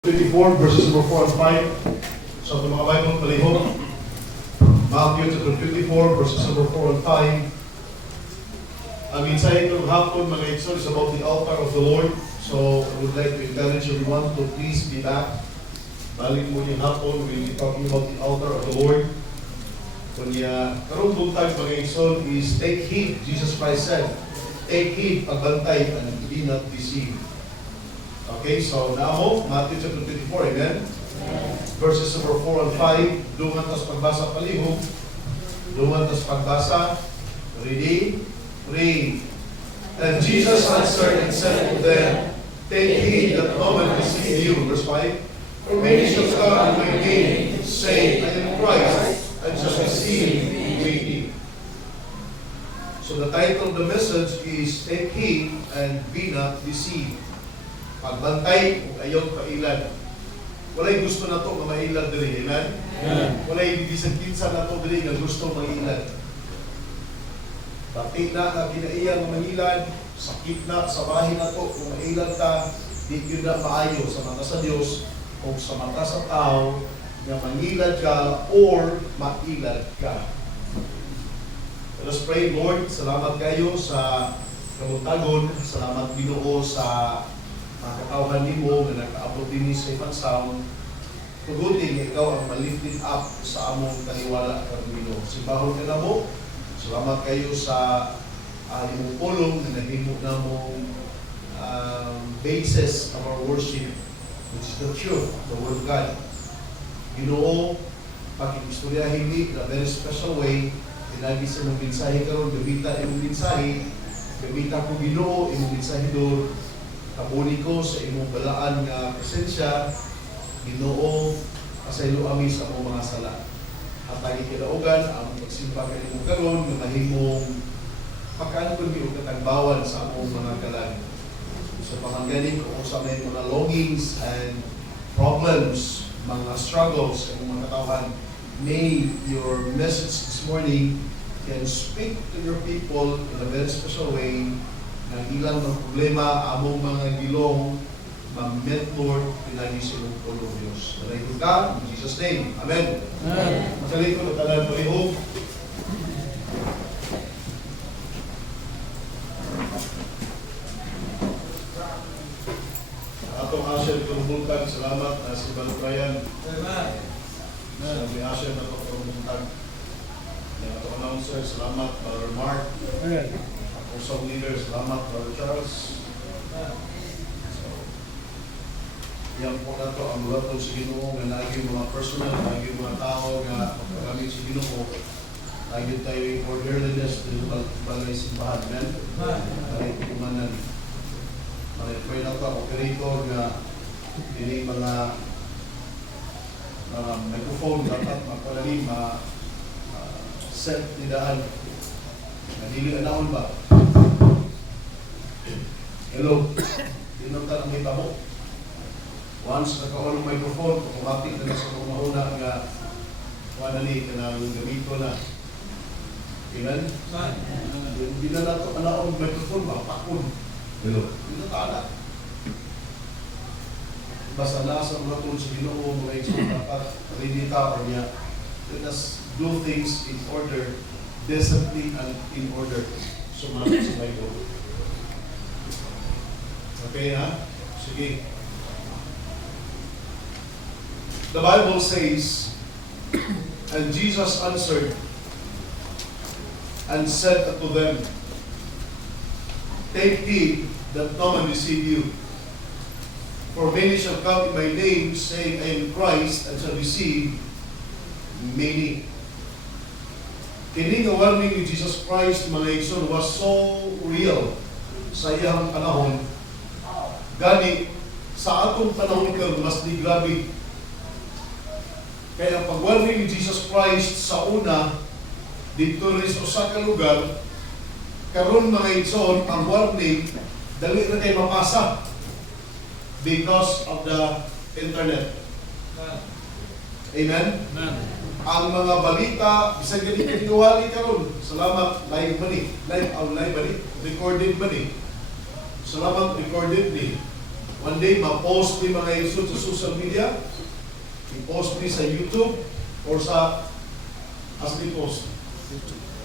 24 verses number 4 and 5. So the mga Bible palihog. Matthew chapter 24 verses number 4 and 5. Ang mensahe ng hapon mga igsoon is about the altar of the Lord. So I would like to encourage everyone to please be back. Balik mo yung hapon, we'll be talking about the altar of the Lord. Kunya, karong buntag mga igsoon is take heed, Jesus Christ said. Take heed, pagbantay, and be not deceived. Okay, so now Matthew chapter 24, amen? Verses number 4 and 5, dungan tas pagbasa palihog, dungan tas pagbasa, ready, read. And Jesus answered and said to them, take heed that no man deceive you. Verse 5, for many shall come in my name, saying, I am Christ, and shall deceive many. So the title of the message is, take heed and be not deceived. Pagbantay o ayaw kailan. Walay gusto na ito mailan diri, amen? Walay bibisan kinsa na ito diri nga gusto mailan. Pati na na kinaiyang mailan, sakit na sa bahay na ito, kung mailan ta, di yun na maayo sa mata sa Diyos o sa mata sa tao na mangilad ka or mailan ka. Let us pray, Lord, salamat kayo sa kamuntagon, salamat Ginoo sa makakawan ni mo na nakaabot din sa ibang sound. Tugutin, ikaw ang malifted up sa among kaniwala Ginoo. Simbahon ka na mo. Salamat kayo sa imong pulong na nahimo na mong basis of our worship, which is the truth, the Word of God. Ginoo, pakikistoryahin ni in a very special way. Tinagi sa mong mensahe karon, gabita imong mensahe, gabita ko Ginoo, imong mensahe doon. Kabuni ko sa imong balaan nga presensya, Ginoo, pasaylo ami sa among mga sala. At lagi kinaugan, ang pagsimpa ka imong karon, nga mahimong pagkaan ko niyo katagbawan sa among mga kalan. So pamanggaling ko sa may mga longings and problems, mga struggles sa imong mga katawan, may your message this morning can speak to your people in a very special way. Nang ilang mga problema, among mga gilong, ma-met Lord, pinagi sa iyong pulong Diyos. Nalay ka, in Jesus' name. Amen. Masalit ko na talang palihog. Atong Asher Kurumultag, salamat na si Balot Ryan. Sabi Asher na itong Kurumultag. Atong announcer, salamat, Brother Mark. Usang leader, salamat, Brother Charles. So, yan po na ito ang bulatong si Ginoo nga naging mga personal, naging mga tao nga pagkagamit si Ginoo. Naging tayo yung orderliness ng balay simbahan. Amen? Naging kumanan. Pwede na ito ang operator nga hindi mga microphone dapat magpalalim set nidaan. Nadili anahon ba? Hello. Tinong ka ng may tamo. Once nakaon ng microphone, automatic na nasa kumahuna nga wala ni kanang gamito na. Kailan? Hindi na nato anaon ng microphone, makapakon. Hello. Hindi na tala. Basta nasa mga tools sa Ginoo, mga example dapat ready ta or niya. Let us do things in order, decently and in order. Sumanod sa Bible. Okay, ha? Sige. The Bible says, and Jesus answered and said unto them, take heed that no man deceive you. For many shall come in my name, saying, I am Christ, and shall deceive many. Kini nga warning ni Jesus Christ, mga igsoon, was so real sa iyang panahon. Gani, sa atong panahon karon mas di grabe. Kaya ang pag-warning ni Jesus Christ sa una, dito rin sa usa ka lugar, karon mga igsoon, ang warning, dali na kayo mapasa because of the internet. Amen? Amen. Ang mga balita, isang ganito tinuwali karon. Salamat, live ba ni? Live ba ni? Recorded ba ni? Salamat, recorded ni. One day, ma-post ni mga isod sa social media, i-post ni sa YouTube, or sa, as ni post,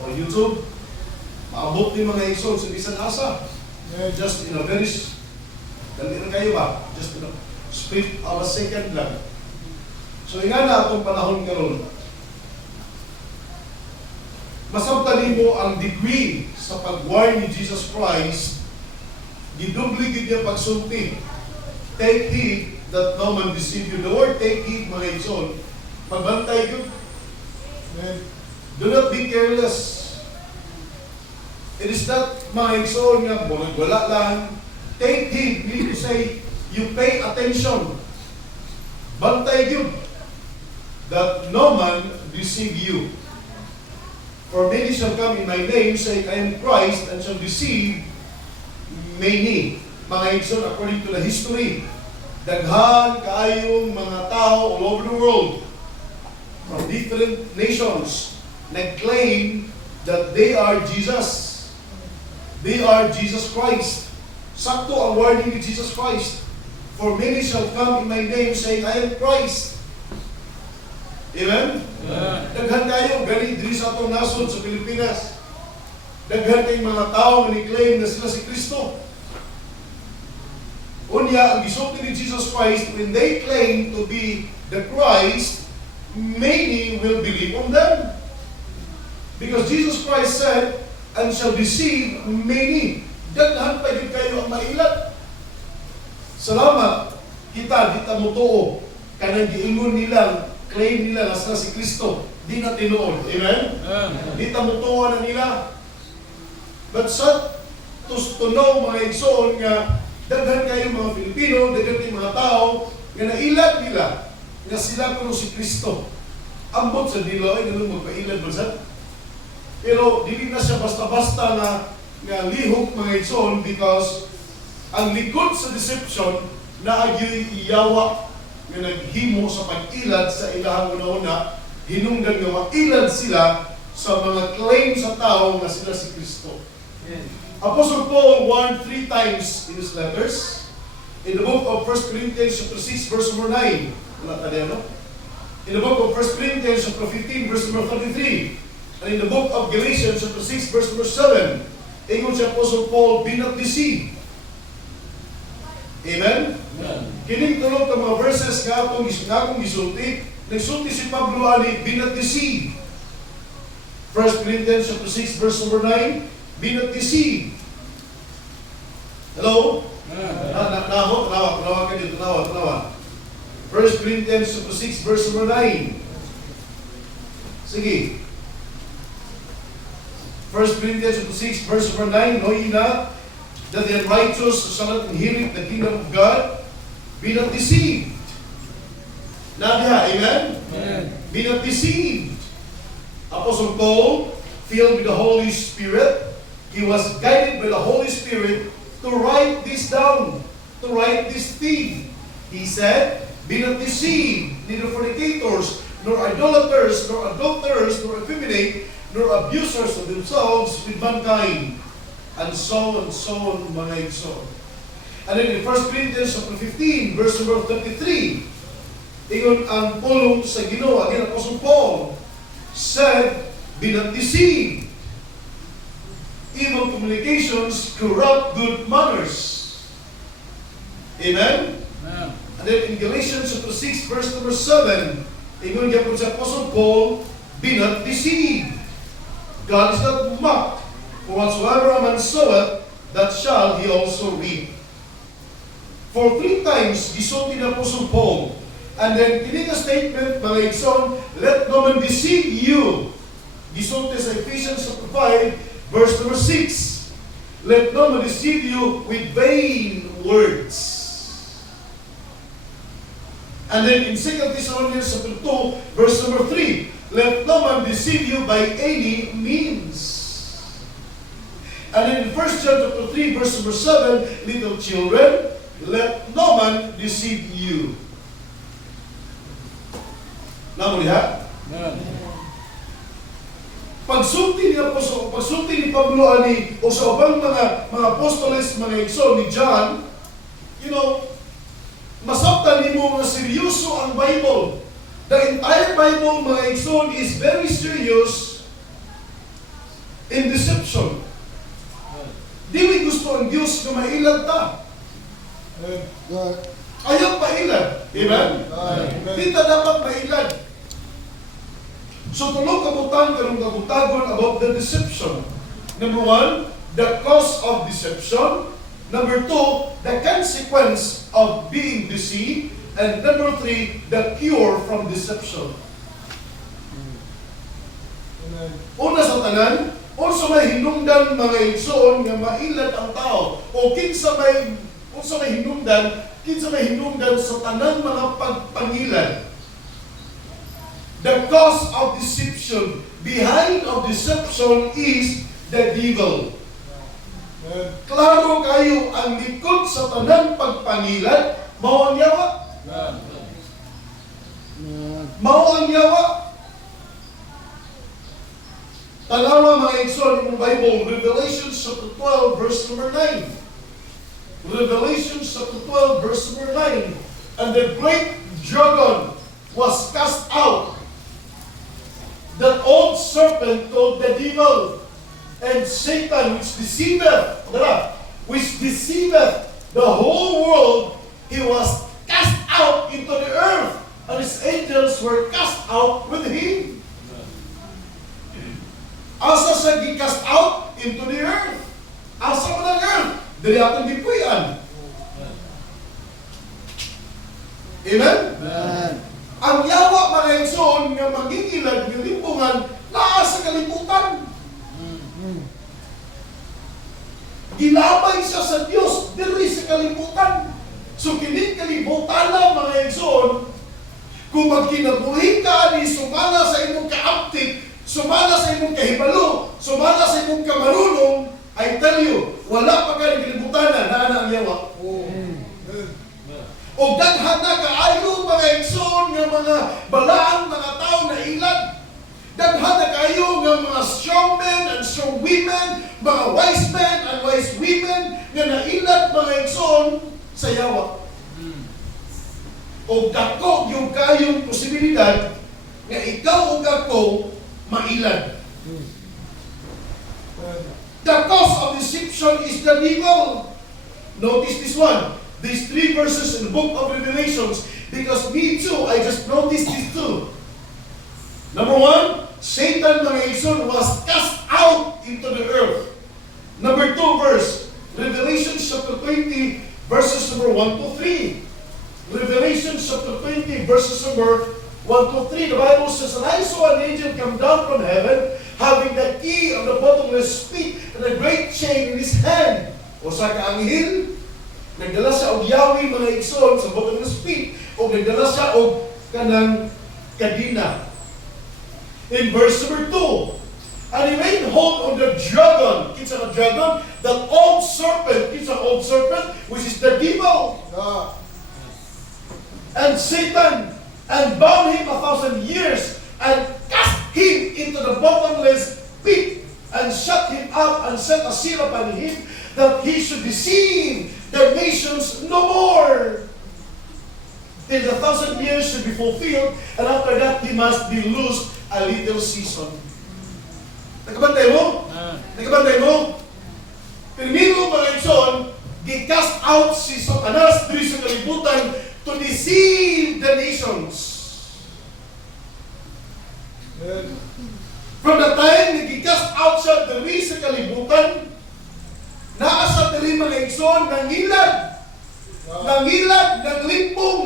or YouTube, maabot ni mga isod sa bisan asa. Just in a very, dali na kayo ba? Just in a split of a second lang. So, nga na itong panahon karon. Masabtali mo ang degree sa pag-warn ni Jesus Christ, gidubli gid niya pagsulti. Take heed that no man deceive you. The word take heed, mga igsoon, pagbantay yun. Do not be careless. It is not, mga igsoon, nga wala lang. Take heed, meaning to say, you pay attention. Bantay yun. That no man deceive you. For many shall come in my name, saying, I am Christ, and shall deceive many. Mga igsoon, according to the history, daghan kaayong mga tao all over the world from different nations nag-claim that they are Jesus. They are Jesus Christ. Sakto ang warning ni Jesus Christ. For many shall come in my name, saying, I am Christ. Amen? Daghan kayo, galing diri sa atong nasod sa Pilipinas. Daghan kayong mga tao na ni-claim na sila si Kristo. Unya, ang gisulti ni Jesus Christ, when they claim to be the Christ, many will believe on them. Because Jesus Christ said, and shall deceive many. Daghan pa yun kayo ang mailat. Salamat, kita mo tuo, kanang giingon nilang, claim nila na sila si Kristo, di na tinuod. Amen? Di mo tuo na nila. But sa to know, mga igsoon nga, daghan kayo mga Pilipino, daghan kayo mga tao, nga nailag nila, nga sila kuno si Kristo. Ambot sa dilo, ay ganun magpailag ba sa? Pero dili na siya basta-basta nga lihok, mga igsoon, because ang likod sa deception na agyo'y iyawa nga naghimo sa pag-ilad sa ilahang una-una, hinungdan nga mailad sila sa mga claim sa tao nga sila si Kristo. Apostle Paul warned 3 times in his letters. In the book of 1 Corinthians chapter 6, verse number 9. Wala tayo, no? In the book of 1 Corinthians chapter 15, verse number 33. And in the book of Galatians chapter 6, verse number 7. Ingon si Apostle Paul, be not deceived. Amen? Kining tulog ka mga verses nga akong gisulti. Nagsulti si Pablo ani, be not deceived. 1 Corinthians chapter 6, verse number 9. Be not deceived. Hello? Tawa ka dito, tawa. 1 Corinthians chapter 6, verse number 9. Sige. 1 Corinthians chapter 6, verse number 9. Know ye not that the unrighteous shall not inherit the kingdom of God? Be not deceived. Nadia, amen? Be not deceived. Apostle Paul, filled with the Holy Spirit, he was guided by the Holy Spirit to write this down, to write this thing. He said, be not deceived, neither fornicators, nor idolaters, nor adulterers, nor effeminate, nor abusers of themselves with mankind. And so on, mga igsoon. And then in 1 Corinthians chapter 15, verse number 33, ingon ang pulong sa Ginoo, again, Apostle Paul said, be not deceived. Evil communications corrupt good manners. Amen? And then in Galatians chapter 6, verse number 7, ingon niya po sa Apostle Paul, be not deceived. God is not mocked. For whatsoever a man soweth, that shall he also reap. For 3 times, gisulti ni Apostle Paul. And then, kining a statement, mga igsoon, let no man deceive you. Gisulti sa Ephesians chapter 5, verse number 6. Let no man deceive you with vain words. And then in 2 Thessalonians chapter 2, verse number 3, let no man deceive you by any means. And then in 1 John chapter 3, verse number 7, little children, let no man deceive you. Namo diha? Pagsulti ni Pablo ani o sa ubang mga apostoles, mga igsoon ni John, masabtan nimo nga seryoso ang Bible. The entire Bible, mga igsoon, is very serious in deception. Dili gusto ang Diyos na mailad ta. Ayaw pailad. Amen? Di ta dapat mailad. So tulog kabutan karong kabutagon about the deception. Number 1, the cause of deception. Number 2, the consequence of being deceived. And number 3, the cure from deception. Una sa tanan, unsa may hinungdan mga igsoon nga mailad ang tao, o kinsa may hinungdan sa tanang mga pagpangilad. The cause of deception, behind of deception is the devil. Klaro kayo, ang likod sa tanang pagpangilad, mao ang yawa. Mao ang yawa. Tanawa mga igsoon ng Bible, Revelation chapter 12, verse number 9. Revelation chapter 12, verse number 9. And the great dragon was cast out, that old serpent called the devil, and Satan, which deceiveth the whole world. He was cast out into the earth, and his angels were cast out with him. Asa siya gi-cast out into the earth? Asa mo ng earth? Dili atong gipuy-an. Amen? Amen. Ang yawa mga igsoon nga magingilad ng limpungan naa sa kalibutan. Ginabay siya sa Dios diri sa kalibutan. So kini kalibutan lang mga igsoon, kung magkinabuhi ka ni sumala sa imong kaaptik, sumala sa imong kahibalo, sumala sa imong kamarunong, I tell you, wala pa ka ng kalibutan na ang yawa. O daghan na kaayo mga igsoon nga mga balaang mga tao na ilad. Daghan na kayo nga mga strong men and strong women, mga wise men and wise women nga nailad mga igsoon sa yawa. O dako yung kayong posibilidad nga ikaw o ako mailad. The cause of deception is the devil. Notice this one. These 3 verses in the book of Revelations, because me too, I just noticed these 2. Number 1, Satan mga igsoon was cast out into the earth. Number 2 verse, Revelation chapter 20, verses number 1 to 3. Revelation chapter 20, verses number 1 to 3. The Bible says, and I saw an angel come down from heaven, having the key of the bottomless pit and a great chain in his hand. O sa kaanghel, nagdala siya og yawi mga igsoon sa bottomless pit, o nagdala siya og kanang kadina. In verse number 2, and he laid hold on the dragon. Kinsa ang dragon? That old serpent. Kinsa ang old serpent? Which is the devil. And Satan, and bound him 1,000 years, and cast him into the bottomless pit, and shut him up, and set a seal upon him, that he should deceive the nations no more, till the 1,000 years should be fulfilled, and after that he must be loosed a little season. Nakabantay mo? Nakabantay mo? Primero mga igsoon, gi-cast out si Satanas diri sa kalibutan to deceive the nations. From the time na gi-cast out siya diri sa kalibutan, naa sa diri mga igsoon, nangilad, nanglimpong,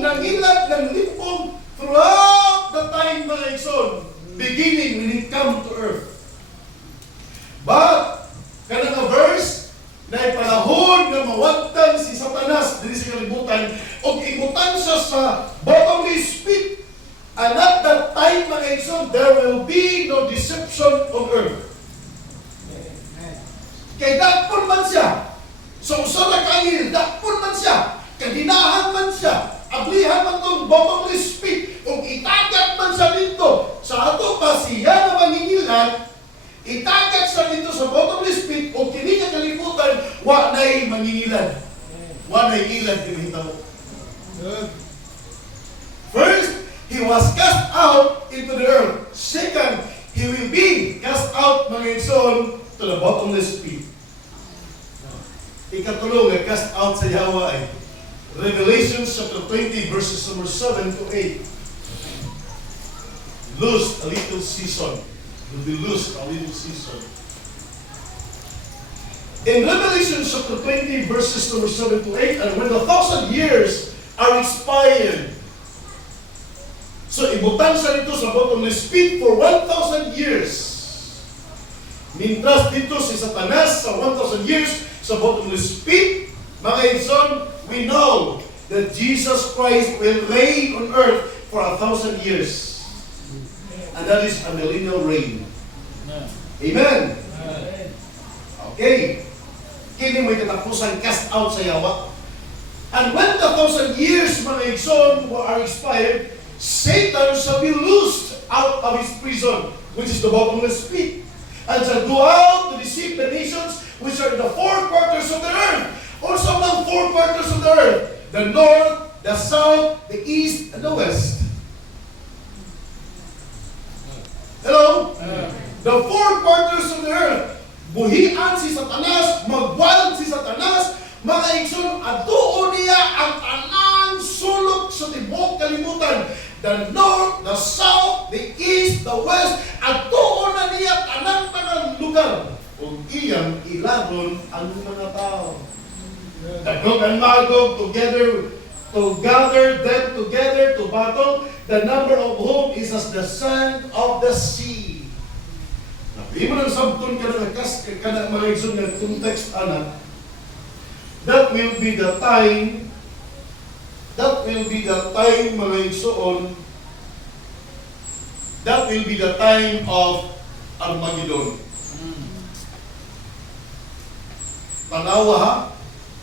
throughout the time mga igsoon, beginning when it come to earth. But, kanang a verse, na ipanahon na mawagtan si Satanas diri sa kalibutan, o ibutan siya sa bottomless pit, and at that time mga igsoon, there will be no deception on earth. Kay dakpon man siya, sa usara kaangil, dakpon man siya, kadinahan man siya, ablihan man itong bottomless pit, kung itagat man siya dito, sa ato pa siya na mangingilan, itagat siya dito sa bottomless pit, kung kini ka kalimutan, wa na'y mangingilan. Wa na'y ilan, kinihita mo. He was cast out into the earth. Second, he will be cast out, mga igsoon, to the bottomless pit. Ikatulong, cast out sa Yawa ay Revelation chapter 20, verses number 7 to 8. Loose a little season. Will be loosed a little season. In Revelation chapter 20, verses number 7 to 8, and when the 1,000 years are expired, so ibutan siya dito sa bottomless pit for 1,000 years. Mintras dito si Satanas sa 1,000 years sa bottomless pit, mga igsoon, we know that Jesus Christ will reign on earth for 1,000 years. And that is a millennial reign. Amen. Okay. Kini may katapusan cast out sa Yawa. And when the 1,000 years, mga igsoon, are expired, Satan shall be loosed out of his prison, which is the bottomless pit, and shall go out to deceive the nations which are in the four quarters of the earth. Also among four quarters of the earth, the north, the south, the east, and the west. Hello? The four quarters of the earth. Buhian si Satanas, magwalad si Satanas, mga igsoon, atuon niya ang tanang sulok sa tibok kalibutan. The north, the south, the east, the west, atuon na niya tanang lugar. Kung iyang ilaron ang mga tao. The Gog and Magog together, to gather them together to battle, the number of whom is as the sand of the sea. Di mo nang sabton ka na mga igsoon ng context, anak. That will be the time, mga igsoon, that will be the time of Armageddon. Tanawa ha,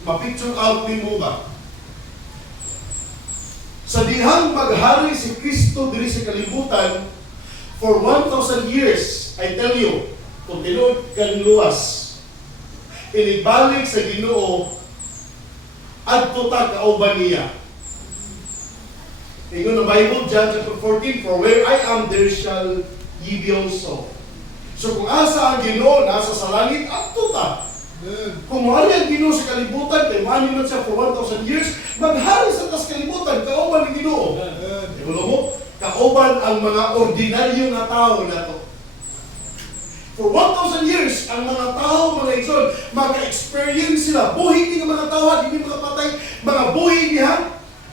mapicture out ni mo ba? Sa dihang maghari si Kristo diri sa kalibutan for 1,000 years, I tell you, kung tinuod kang luwas, inibalik sa Ginoo adto ta kauban niya. Ingon ang Bible, John chapter 14, for where I am, there shall ye be also. So kung asa ang Ginoo, nasa sa langit, adto ta. Kung mahali ang Ginoo sa kalibutan, kay mahali man siya for 1,000 years, maghari sa tas kalibutan, kauban ni Ginoo. Igulo mo, kauban ang mga ordinaryo na tao na to. For 1,000 years, ang mga tao, mga igsoon, maka-experience sila. Buhay ni mga tao, hindi makapatay. Mga buhay niya,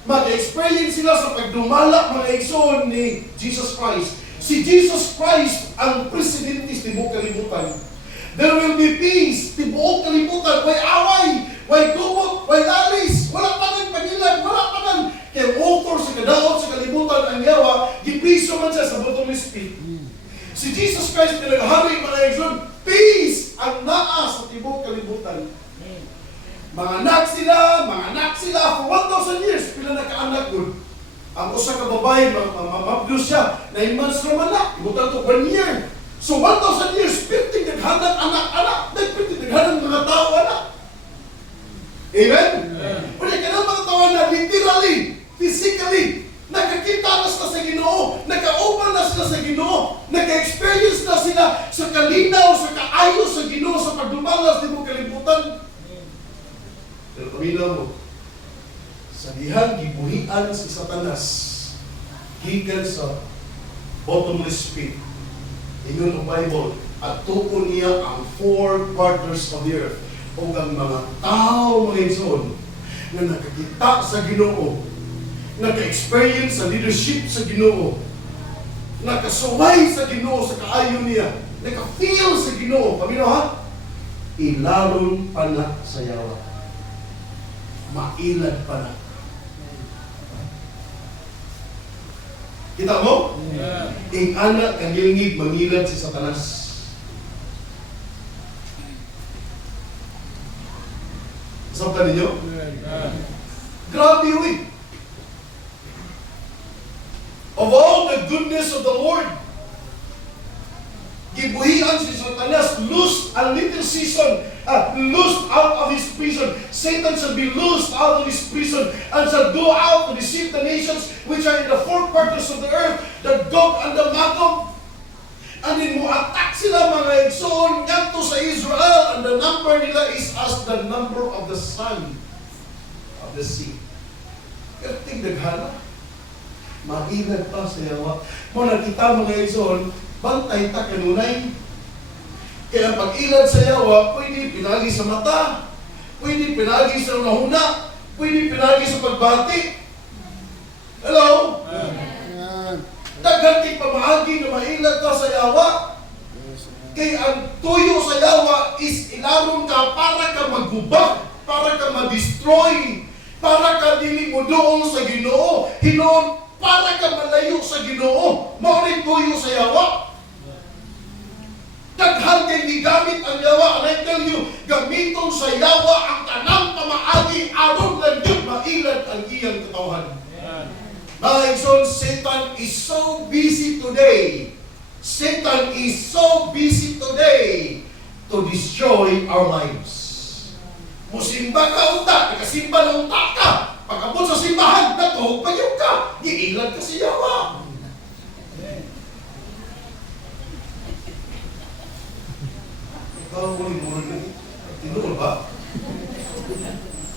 maka-experience sila sa pagdumala, mga igsoon ni Jesus Christ. Si Jesus Christ ang presidente sa tibuok kalibutan. There will be peace, tibuok kalibutan. Way away, way tubok, way lalis. Wala pa ng panilag, wala pa ng kaya author sa kadaot sa kalibutan ang Yawa, gipriso man siya sa bottomless pit. Si Jesus Christ pinaghari mga igsoon, peace ang naa sa tibok kalibutan. Mga anak sila for 1,000 years, pila nakaanak yun. Ang usa ka babae, mamabdos siya, 9 months naman na, ibutan to 1 year. So 1,000 years, 50 naghanap anak, 50 naghanap mga tao anak. Amen? Pwede ka na mga tao na literally, physically, nakakita na sila sa Ginoo, nakaupan na sila sa Ginoo, naka-experience na sila sa kalinaw, sa kaayos sa Ginoo, sa pagdumalas di mo kalibutan. Pero pamina mo, sa dihan, gibuhian si Satanas, gikan sa bottomless pit. Ingon ang Bible, at tuon niya ang four quarters of the earth, o ang mga tao, mga igsoon, na nakakita sa Ginoo, naka-experience sa leadership sa Ginoo, nakasuway sa Ginoo sa kaayo niya, naka-feel sa Ginoo. Pamino ha? Ilaron pa na sa Yawa. Mailad pa na. Kita mo? Ing anak ang gilingig, mangilad si Satanas. Sabta ninyo? Grabe yun. Of all the goodness of the Lord, gibuhian si Satanas, loosed a little season, loosed out of his prison. Satan shall be loosed out of his prison and shall go out to deceive the nations which are in the four quarters of the earth, the Gog and the Magog. And then mo attack sila mga igsoon ngadto sa Israel, and the number nila is as the number of the sand of the sea. Pero tigdaghana, mag-ingat pa sa yawa. Mo nakita mga igsoon, bantay ta kanunay. Kaya pag-ilad sa yawa, pwede pinagi sa mata, pwede pinagi sa nahuna, pwede pinagi sa pagbati. Hello? Daghang pamahagi na mailad ka sa yawa. Kaya ang tuyo sa yawa is ilaron ka para ka magubak, para ka ma-destroy, para ka dili mo doon sa Ginoo. Hinoon, para ka malayo sa Ginoo. Maulit tuyo sa yawa. Daghang kay gigamit ang yawa. And I tell you, gamiton sa yawa ang tanang pamaagi aron lang yun mailad ang iyang katawhan. Mga igsoon, Satan is so busy today. Satan is so busy today to destroy our lives. Musimba ka unta, nakasimba na unta ka. Pagkabot sa simbahan, natuhog pa yung ka. Giilad ka sa yawa. Ikaw, ulit-ulit ka. Tinuol ba?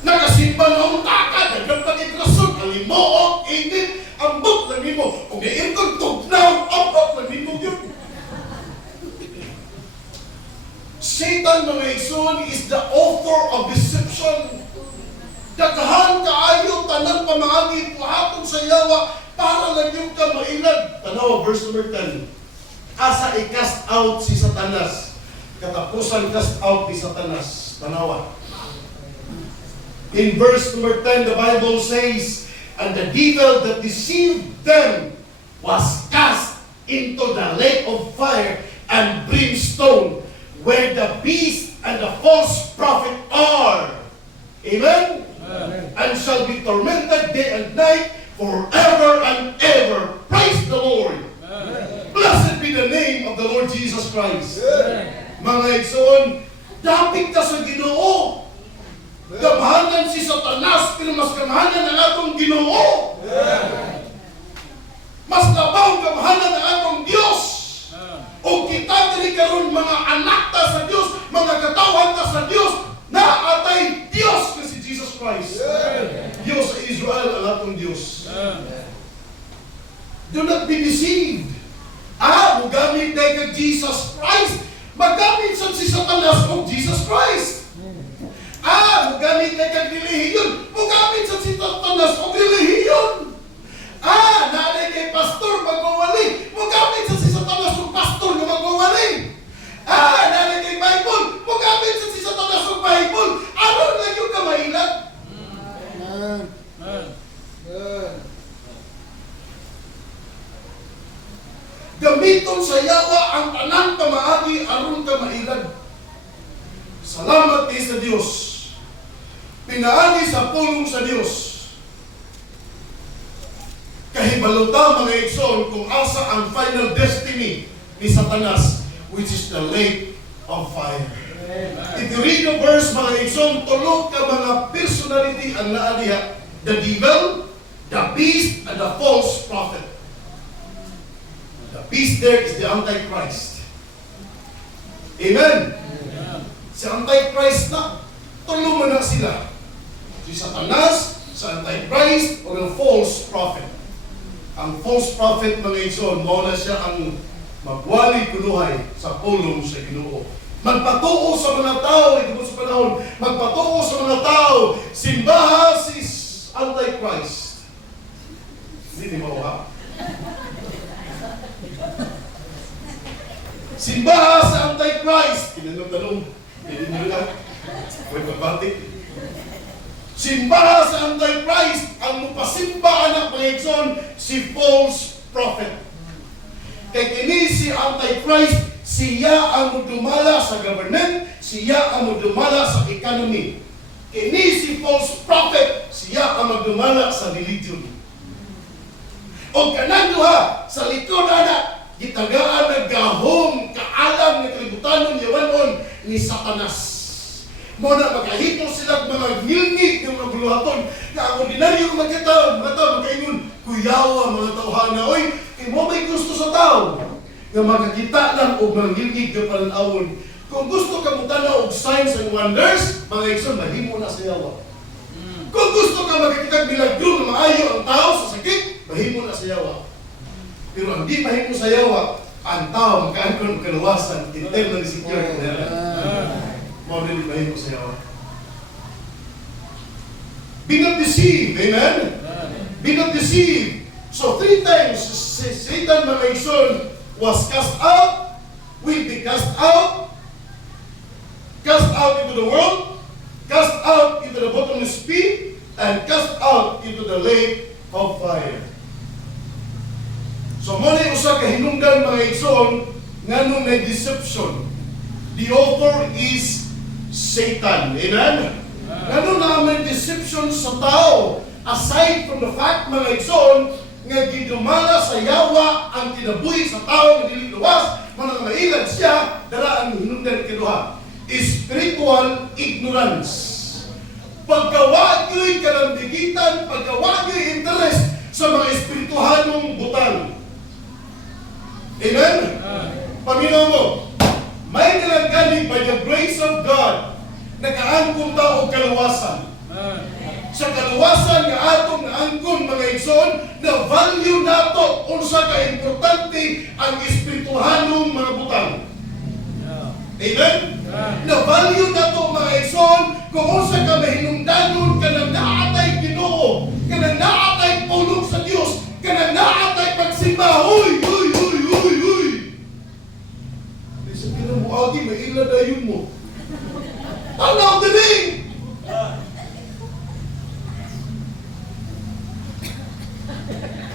Nakasimba na unta ka. Dagang pag-ikrason, alimuot, init, ambot lang mo. Kung gayon kong tugnaw, ambot lang mo yun. Satan, mga igsoon, is the author of deception. Daghan kaayo tanang pamaagi puhaton sa yawa para lang yung ka mailad. Tanawa, verse number 10. Asa i-cast out si Satanas. Katapusan cast out ni Satanas. Tanawa. In verse number 10, the Bible says, and the devil that deceived them was cast into the lake of fire and brimstone, where the beast and the false prophet are. Amen? Amen. And shall be tormented day and night forever and ever. Praise the Lord. Amen. Blessed be the name of the Lord Jesus Christ. Amen. Mga igsoon, dapit ka sa Ginoo. Gamahanan si Satanas, pero mas gamahanan ang atong Ginoo. Amen. Mas labaw gamahanan ang atong Diyos. O kita dili karon mga anak ta sa Dios, mga katawhan ta sa Dios, na atay Dios na si Jesus Christ. Dios sa Israel ang atong Dios. Do not be deceived. Mugamit na kag Jesus Christ. Magamit sa si Satanas o Jesus Christ. Mugamit na kag relihiyon. Mugamit sa si Satanas o relihiyon. Nanay kay pastor magwawali. Mugamit sa si Satanas o pastor na magwawali. Nanay kay Bible. Mugamit sa si Satanas o Bible. Ano na yung kamailan? Gamiton sa yawa ang tanang pamaagi aron ka mailan. Salamat sa Dios. Pinaagi sa pulong sa Dios. Kahibaluta mga igsoon kung asa ang final destiny ni Satanas, which is the lake of fire. If you read the verse mga igsoon, tulog ka mga personality ang naadiha. The devil, the beast, and the false prophet. The beast there is the Antichrist. Amen? Si Antichrist na, tulungan na sila. Si Satanas, sa Antichrist, o ng false prophet. Ang false prophet mga igsoon, muna siya ang magwali kunuhay sa pulong sa Ginoo. Magpatuo sa mga tao, ito sa panahon, magpatuo sa mga tao, simbaha si Antichrist. Hindi mo ha? Simbaha sa Antichrist. Tinanong-tanong, hindi nila. Huwag mabatik. Simbaha sa Antichrist, ang mupasimba anak mga igsoon, si false prophet. Kay kini si Antichrist, siya ang dumala sa government, siya ang dumala sa economy. Kini si false prophet, siya ang magdumala sa religion. O kanang duha, sa likod anak, gitagaan na gahom, kaala kanon yawanon ni Satanas. Muna magkahito sila mga ngilngig ng mga buluhaton na ang ordinaryo mga tao magkaingon, kuyawa mga tauhana, oy, kay mo may gusto sa tao nga magkakita lang o mga ngilngig ka palanawon. Kung gusto ka mo tanaw og signs and wonders, mga igsoon, mahimo na sa yawa. Kung gusto ka magkakita milagro na maayo ang tao sa sakit, mahimo na sa yawa. Pero ang di mahimo sa yawa, ang tao magkaangkon kalawasan, internally secure in heaven. More than mahimo sa yawa. Be not deceived, amen? Be not deceived. So 3 times, Satan, mga igsoon, was cast out, will be cast out into the world, cast out into the bottomless pit, and cast out into the lake of fire. So mo na usa ka hinungdan mga igsoon nganong may deception. The author is Satan. Amen? Ganun na may deception sa tao. Aside from the fact, mga igsoon, nga gidumala sa yawa ang kinabuhi sa tao nga dili luwas, mga mailad siya, dala ang hinungdan kinuha. Spiritual ignorance. Pagkawagyo'y kalambigitan, pagkawagyo'y interest sa mga espirituhanong butang. Amen? Paminaw mo, may nalagani by the grace of God, nakaangkon ta og kaluwasan. Sa kaluwasan nga atong naangkon mga igsoon, na value nato unsa ka importante ang espirituhanong mga butang. Amen? Na value nato mga igsoon kung unsa ka mahinungdanon kanang naatay Ginoo, kanang naatay pulong sa Dios, kanang naatay pagsimba. Huy! Agi, may ila dayon mo. Tanaw din!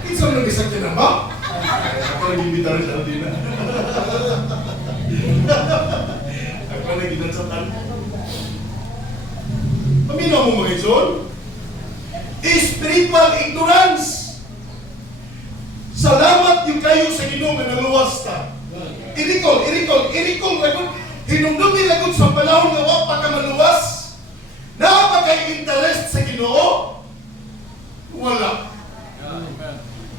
Kinsa mo nag-isakyan na ba? Ako nag-imitar siya din na. Ako nag-inatsatan. Paminaw mo mga igsoon? Spiritual ignorance. Salamat yung kayo sa Ginoo nga naluwas ta. Irikol, ragon, hinumdumi ragon sa panahon nga wa pa ka maluwas. Na ba kay interest sa Ginoo? Wala.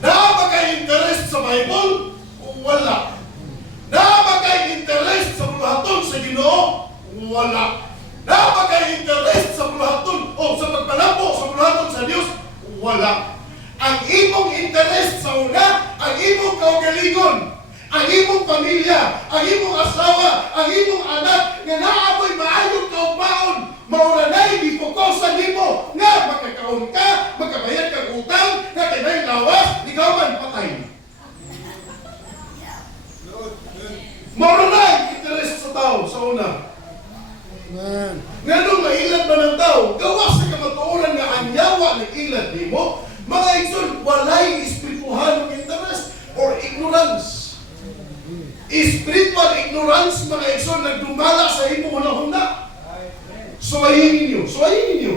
Na ba kay interest sa Bible? Wala. Na ba kay interest sa buluhaton sa Ginoo? Wala. Na ba kay interest sa buluhaton o sa pagpalapo sa buluhaton sa Dios? Wala. Ang imong interest sa una, ang imong kaugalingon, ang imong pamilya, ang imong asawa, ang imong anak, nga naamoy maayong kaugmaon, mauranay, gipokosan nimo, nga magkakaon ka, magkabayad kang utang, nga tinay lawas, ikaw man patay. Mauranay, interest sa tao, sa una. Nga nung mailad ba ng tao, gawas sa kamatuoran nga ang yawa ng ilad nimo, mga igsoon, walay espirituhanong interest or ignorance. Spiritual ignorance, mga igsoon, nagdumala sa imo hunahuna. Suwayin ninyo.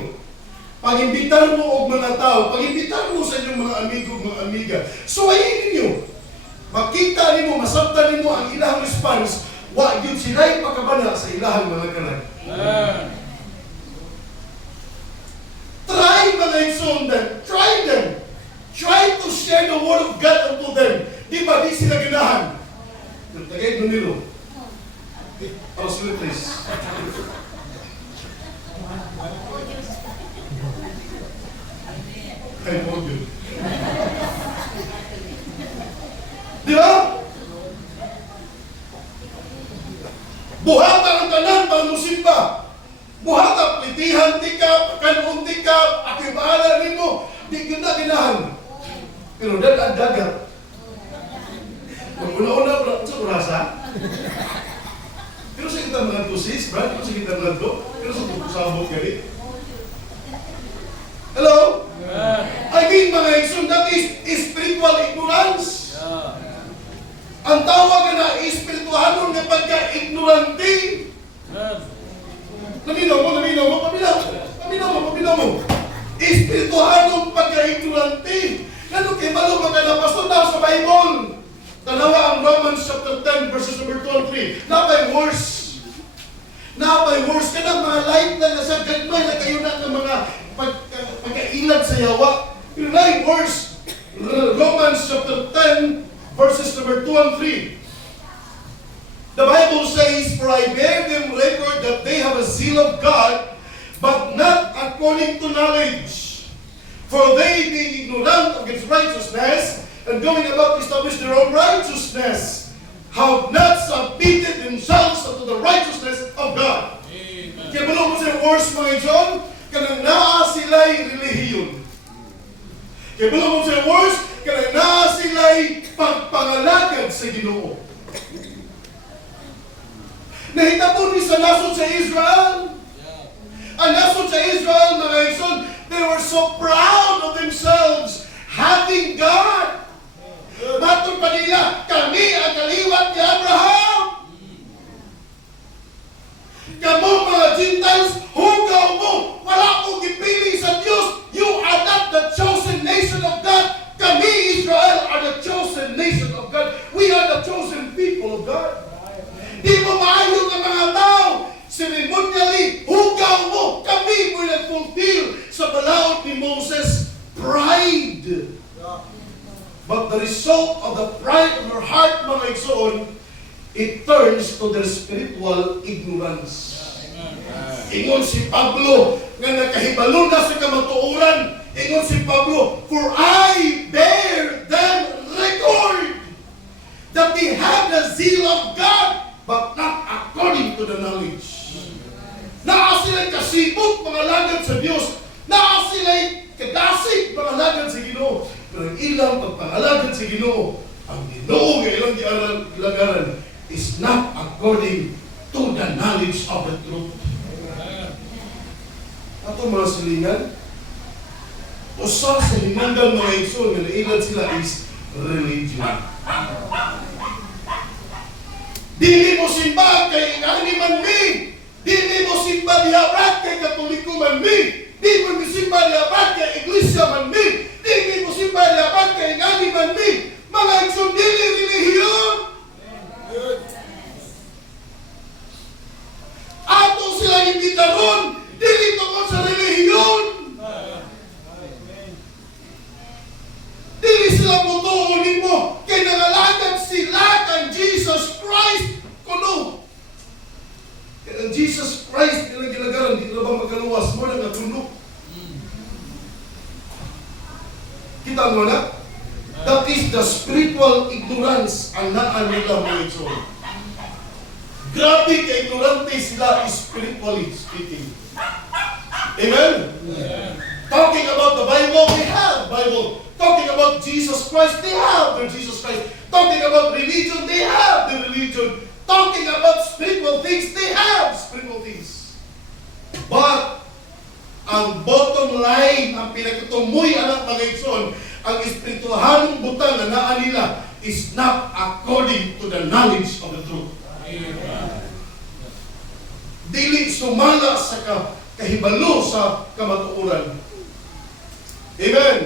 Pag-imbitar mo og mga tao, pag-imbitar mo sa inyong mga amigo, mga amiga, suwayin ninyo. Makita nimo, masabtan nimo ang ilahang response, wa gyud sila'y pakabana sa ilahang mga kanag. Try, mga igsoon, try them. Try to share the word of God unto them. Di ba, di sila ganahan? Tagay mo nilo. Pastor, please. Ay, po yun. Di ba? Buhata ang tanan para musimba. Buhata, plitihan di ka, kanon di ka, ako'y bahala nimo. Di ginahan. Pero dagat. Kung una-una, sa kurasa. Pero sa kita mga tusis, Brad, pero sa kita mga to, pero sa sabog gali. Hello? I mean, mga igsoon, that is spiritual ignorance. Ang tawag na espirituhanon nga pagka-ignorante. Naminaw mo. Espirituhanong pagka-ignorante. Ano kay malo magkanapasto na sa Bible? Tanawa ang Romans chapter 10 verses number 23. Napay worse my words ka na, mga light na nasa gagmay na kayo na ng mga pagkailag sa yawa. Yung light words, Romans chapter 10, verses number 2 and 3. The Bible says, "For I bear them record that they have a zeal of God, but not according to knowledge. For they, being ignorant of His righteousness, and going about to establish their own righteousness, have not submitted themselves unto the righteousness of God." Amen. Kaya balong mo sa words, mga John, kanang naa sila'y relihiyon. Kaya balong mo sa words, kanang naa sila'y pagpangalagad sa Ginoo. Nahitabo ni sa nasod sa Israel. Ang nasod sa Israel, mga Igsoon, they were so proud of themselves having God. Matod pa nila, kami ang kaliwat ni Abraham. Kamu mga Gentiles, hugaw mo, wala kong gipili sa Diyos. You are not the chosen nation of God. Kami, Israel, are the chosen nation of God. We are the chosen people of God. Di mo maayon ang mga tao. Ceremonially, hugaw mo, kami mo nag-fulfill sa balaod ni Moses, pride. But the result of the pride of her heart, mga Igsoon, it turns to their spiritual ignorance. Ingon si Pablo, nga nakahibalo na sa kamatuoran, ingon si Pablo, "For I bear them record that they have the zeal of God, but not according to the knowledge." Naa sila'y kasipot, mga lagad sa Diyos. Naa sila'y kadasig, mga lagad sa Ginoo. Pero ang ilang pagpangalagad sa Ginoo, ang Ginoo nga ilang gilagaran is not according to the knowledge of the truth. Ato mga silingan, usa sa hinungdan mga Igsoon nga nailan sila is religion. Dili mo simba kay ani man mi. Dili mo simba diabrat kay Katoliko man mi. Dili mo simba diabrat kay Iglesia man mi. Dili mo simba diabrat kay ani man mi. Mga Igsoon, dili relihiyon. Ato sila imbitaron, dili tungkol sa relihiyon. Dili sila mutuunin mo kay nangalagad sila kang Jesus Christ. Kuno. Kaya ang Jesus Christ nilang ginagaran, di na ba magkaluwas mo na natulog? Kita mo na? That is the spiritual ignorance ang naan nila mga Igsoon. Grabe ka-ignorante sila spiritually speaking. Amen? Talking about the Bible, they have Bible. Talking about Jesus Christ, they have their Jesus Christ. Talking about religion, they have the religion. Talking about spiritual things, they have spiritual things. But, ang bottom line, ang pinagtutumoy anak mga Igsoon, ang espiritualhanong butang na naan nila is not according to the knowledge of the truth. Dili sumala sa kahibalo sa kamatuoran. Amen.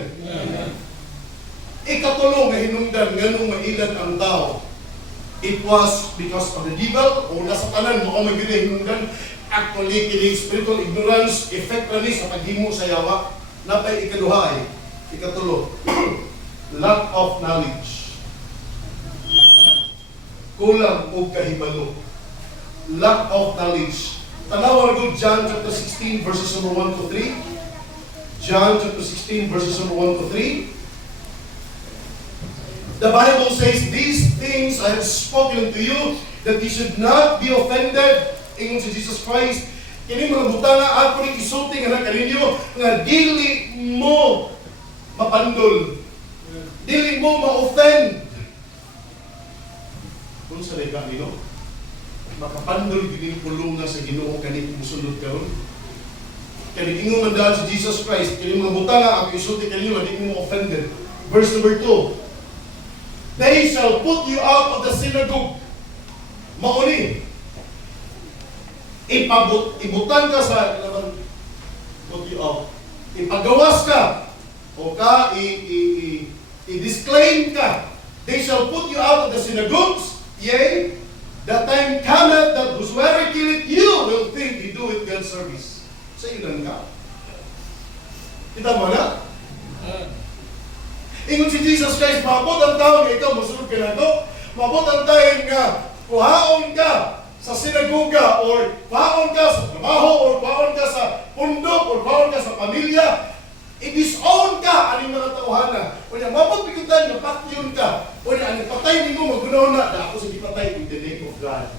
Ikatulong nga hinungdan nganong mailan ang tao. It was because of the devil o nasa tanan mo ang magiging hinungdan. Actually, kining spiritual ignorance effect na ni sa paghimo sa yawa. Napay ikaduha ikatulo. Lack of knowledge. Kulang o kahibalo. Lack of knowledge. Tanawan ko John chapter 16 verses number 1 to 3. John chapter 16 verses number 1 to 3. The Bible says, "These things I have spoken to you, that you should not be offended." Ingon si Jesus Christ, kini mga butanga ako rin isulti nga na kaninyo, nga dili mo mapandol. Dili mo ma-offend. Kung sa rin kanino, makapandol gining pulunga sa Ginoo kanit musulod karon. Kani ingon man dahil si Jesus Christ, kini mga butanga ako isulti kaninyo, di mo offended. Verse number 2. They shall put you out of the synagogue. Mauni. Ibutan ka sa put you out. Ipagawas ka. O ka, i-disclaim ka. They shall put you out of the synagogues. Yea, the time cometh that whosoever killeth you will think he with God's service? Sa iyo lang ka. Kita mo na? Ingon si Jesus Christ, mabot ang taon nga ikaw, masunod ka na ito. Mabot ang taon nga, kuhaon ka sa sinagoga, or kuhaon ka sa trabaho, or kuhaon ka sa pundok, or kuhaon ka sa pamilya. I-disown ka aning mga tauhana. O niya, mapagpikutan nga, patyon ka. O niya, aning patay ni mo, magunaw na. Ako sa patay in the name of God.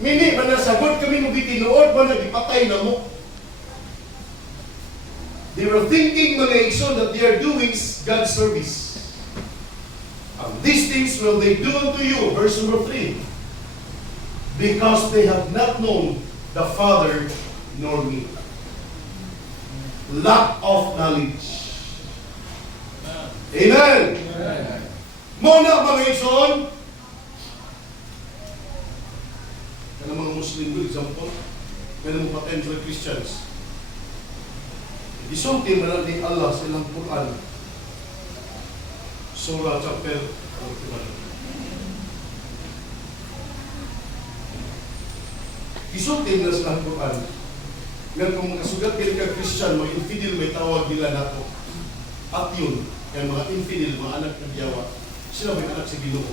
Mini, manasagot kami mo bitinuod, managipatay na mo. They were thinking, mga igsoon, that they are doing God's service. These things will they do unto you, verse number 3. Because they have not known the Father nor me. Lack of knowledge. Amen. Muna mga igsoon, kana mga Muslim, for example, kana mga potential Christians, isulti man ni Allah sa ilang Quran, Surah chapter 41. Isulti man sa ilang Quran, nga kung makasugat kayo ka Christian, mga infidel may tawag nila nato. At yun, kaya mga infidel, mga anak ng Diyawa, sila may anak sa Ginoo.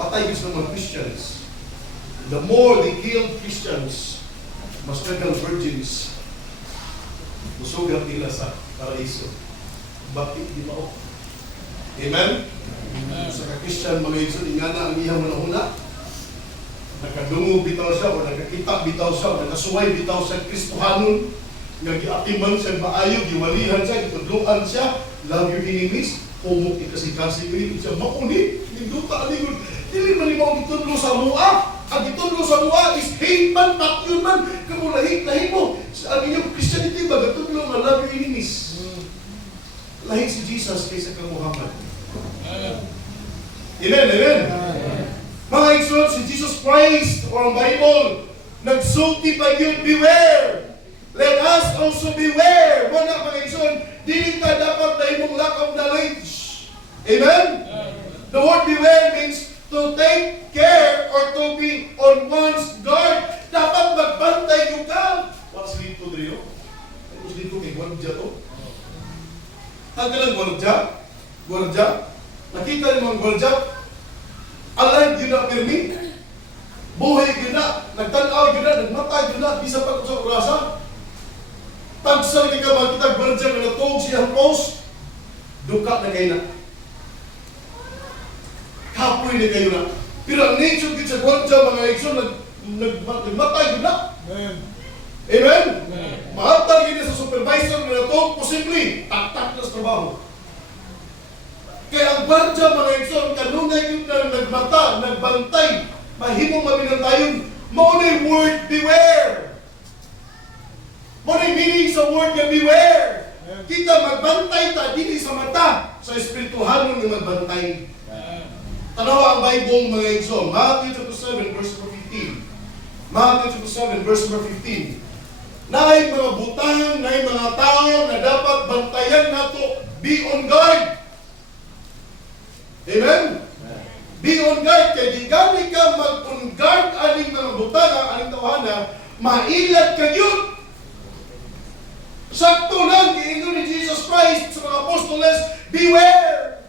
Patay sa mga Christians. The more they killed Christians, mas nagang virgins, musugat nila sa paraiso. Bakit di ba o? Amen? Sa ka-Christian, mga igsoon, ingana ang iyang manahuna. Nakadungo bitaw siya, o nakakita bitaw siya, o nakasuway bitaw siya Kristohanon, nga giatiman siya maayo, giwalihan siya, gitudluan siya, love your enemies, humok ikasi-kasi ko siya, maunit, ninduta, alingon, dili man limaw gitudlo sa mua. Ang gitudlo sa mua is hate man, patyon man, kamulahi mo. Ang inyong Christianity ba, gitudlo nga love your enemies. Lahi si Jesus kaysa kang Muhammad. Amen, amen. Mga igsoon, si Jesus Christ, o ang Bible, nagsulti pa yun, beware. Let us also beware. Mga igsoon, dili ka dapat na imong lack of knowledge. Amen? The word beware means to take care or to be on one's guard. Dapat magbantay yung ka. What's dito, Drio? What's dito kay Guardia to? Hanggang Guardia? Guardia? Nakita niyo mga Guardia? Alive yun na pirmi. Buhay yun na. Nagtanaw yun na. Nagmatay yun na. Bisa pa sa orasan. Pagsal ka makita Guardia na natong siyang post, duka na kayo na. Kapoy na kayo na. Pero ang nature din sa Guardia, mga igsoon, nagmatay yun na. Amen? Mahatag yun sa supervisor na natong, posibleng, tak-tak na sa trabaho. Kaya ang Guardia, mga igsoon, kanunay yun na nagmata, nagbantay, mahimong mabinantayon, mauna yung word, beware. Mauna yung meaning sa word na beware. Kita magbantay ta, dili sa mata, sa espirituhanon yung magbantay. Tanawa ang Bible, mga igsoon, Matthew 7, verse 15. Matthew 7, verse 15. Naay mga butang, naay mga tao na dapat bantayan nato, be on guard. Amen? Be on guard, kaya di gani ka mag-on guard aning mga butanga, aning tawhana, mailat ka yun. Sakto lang, giingon ni Jesus Christ sa mga apostoles, beware!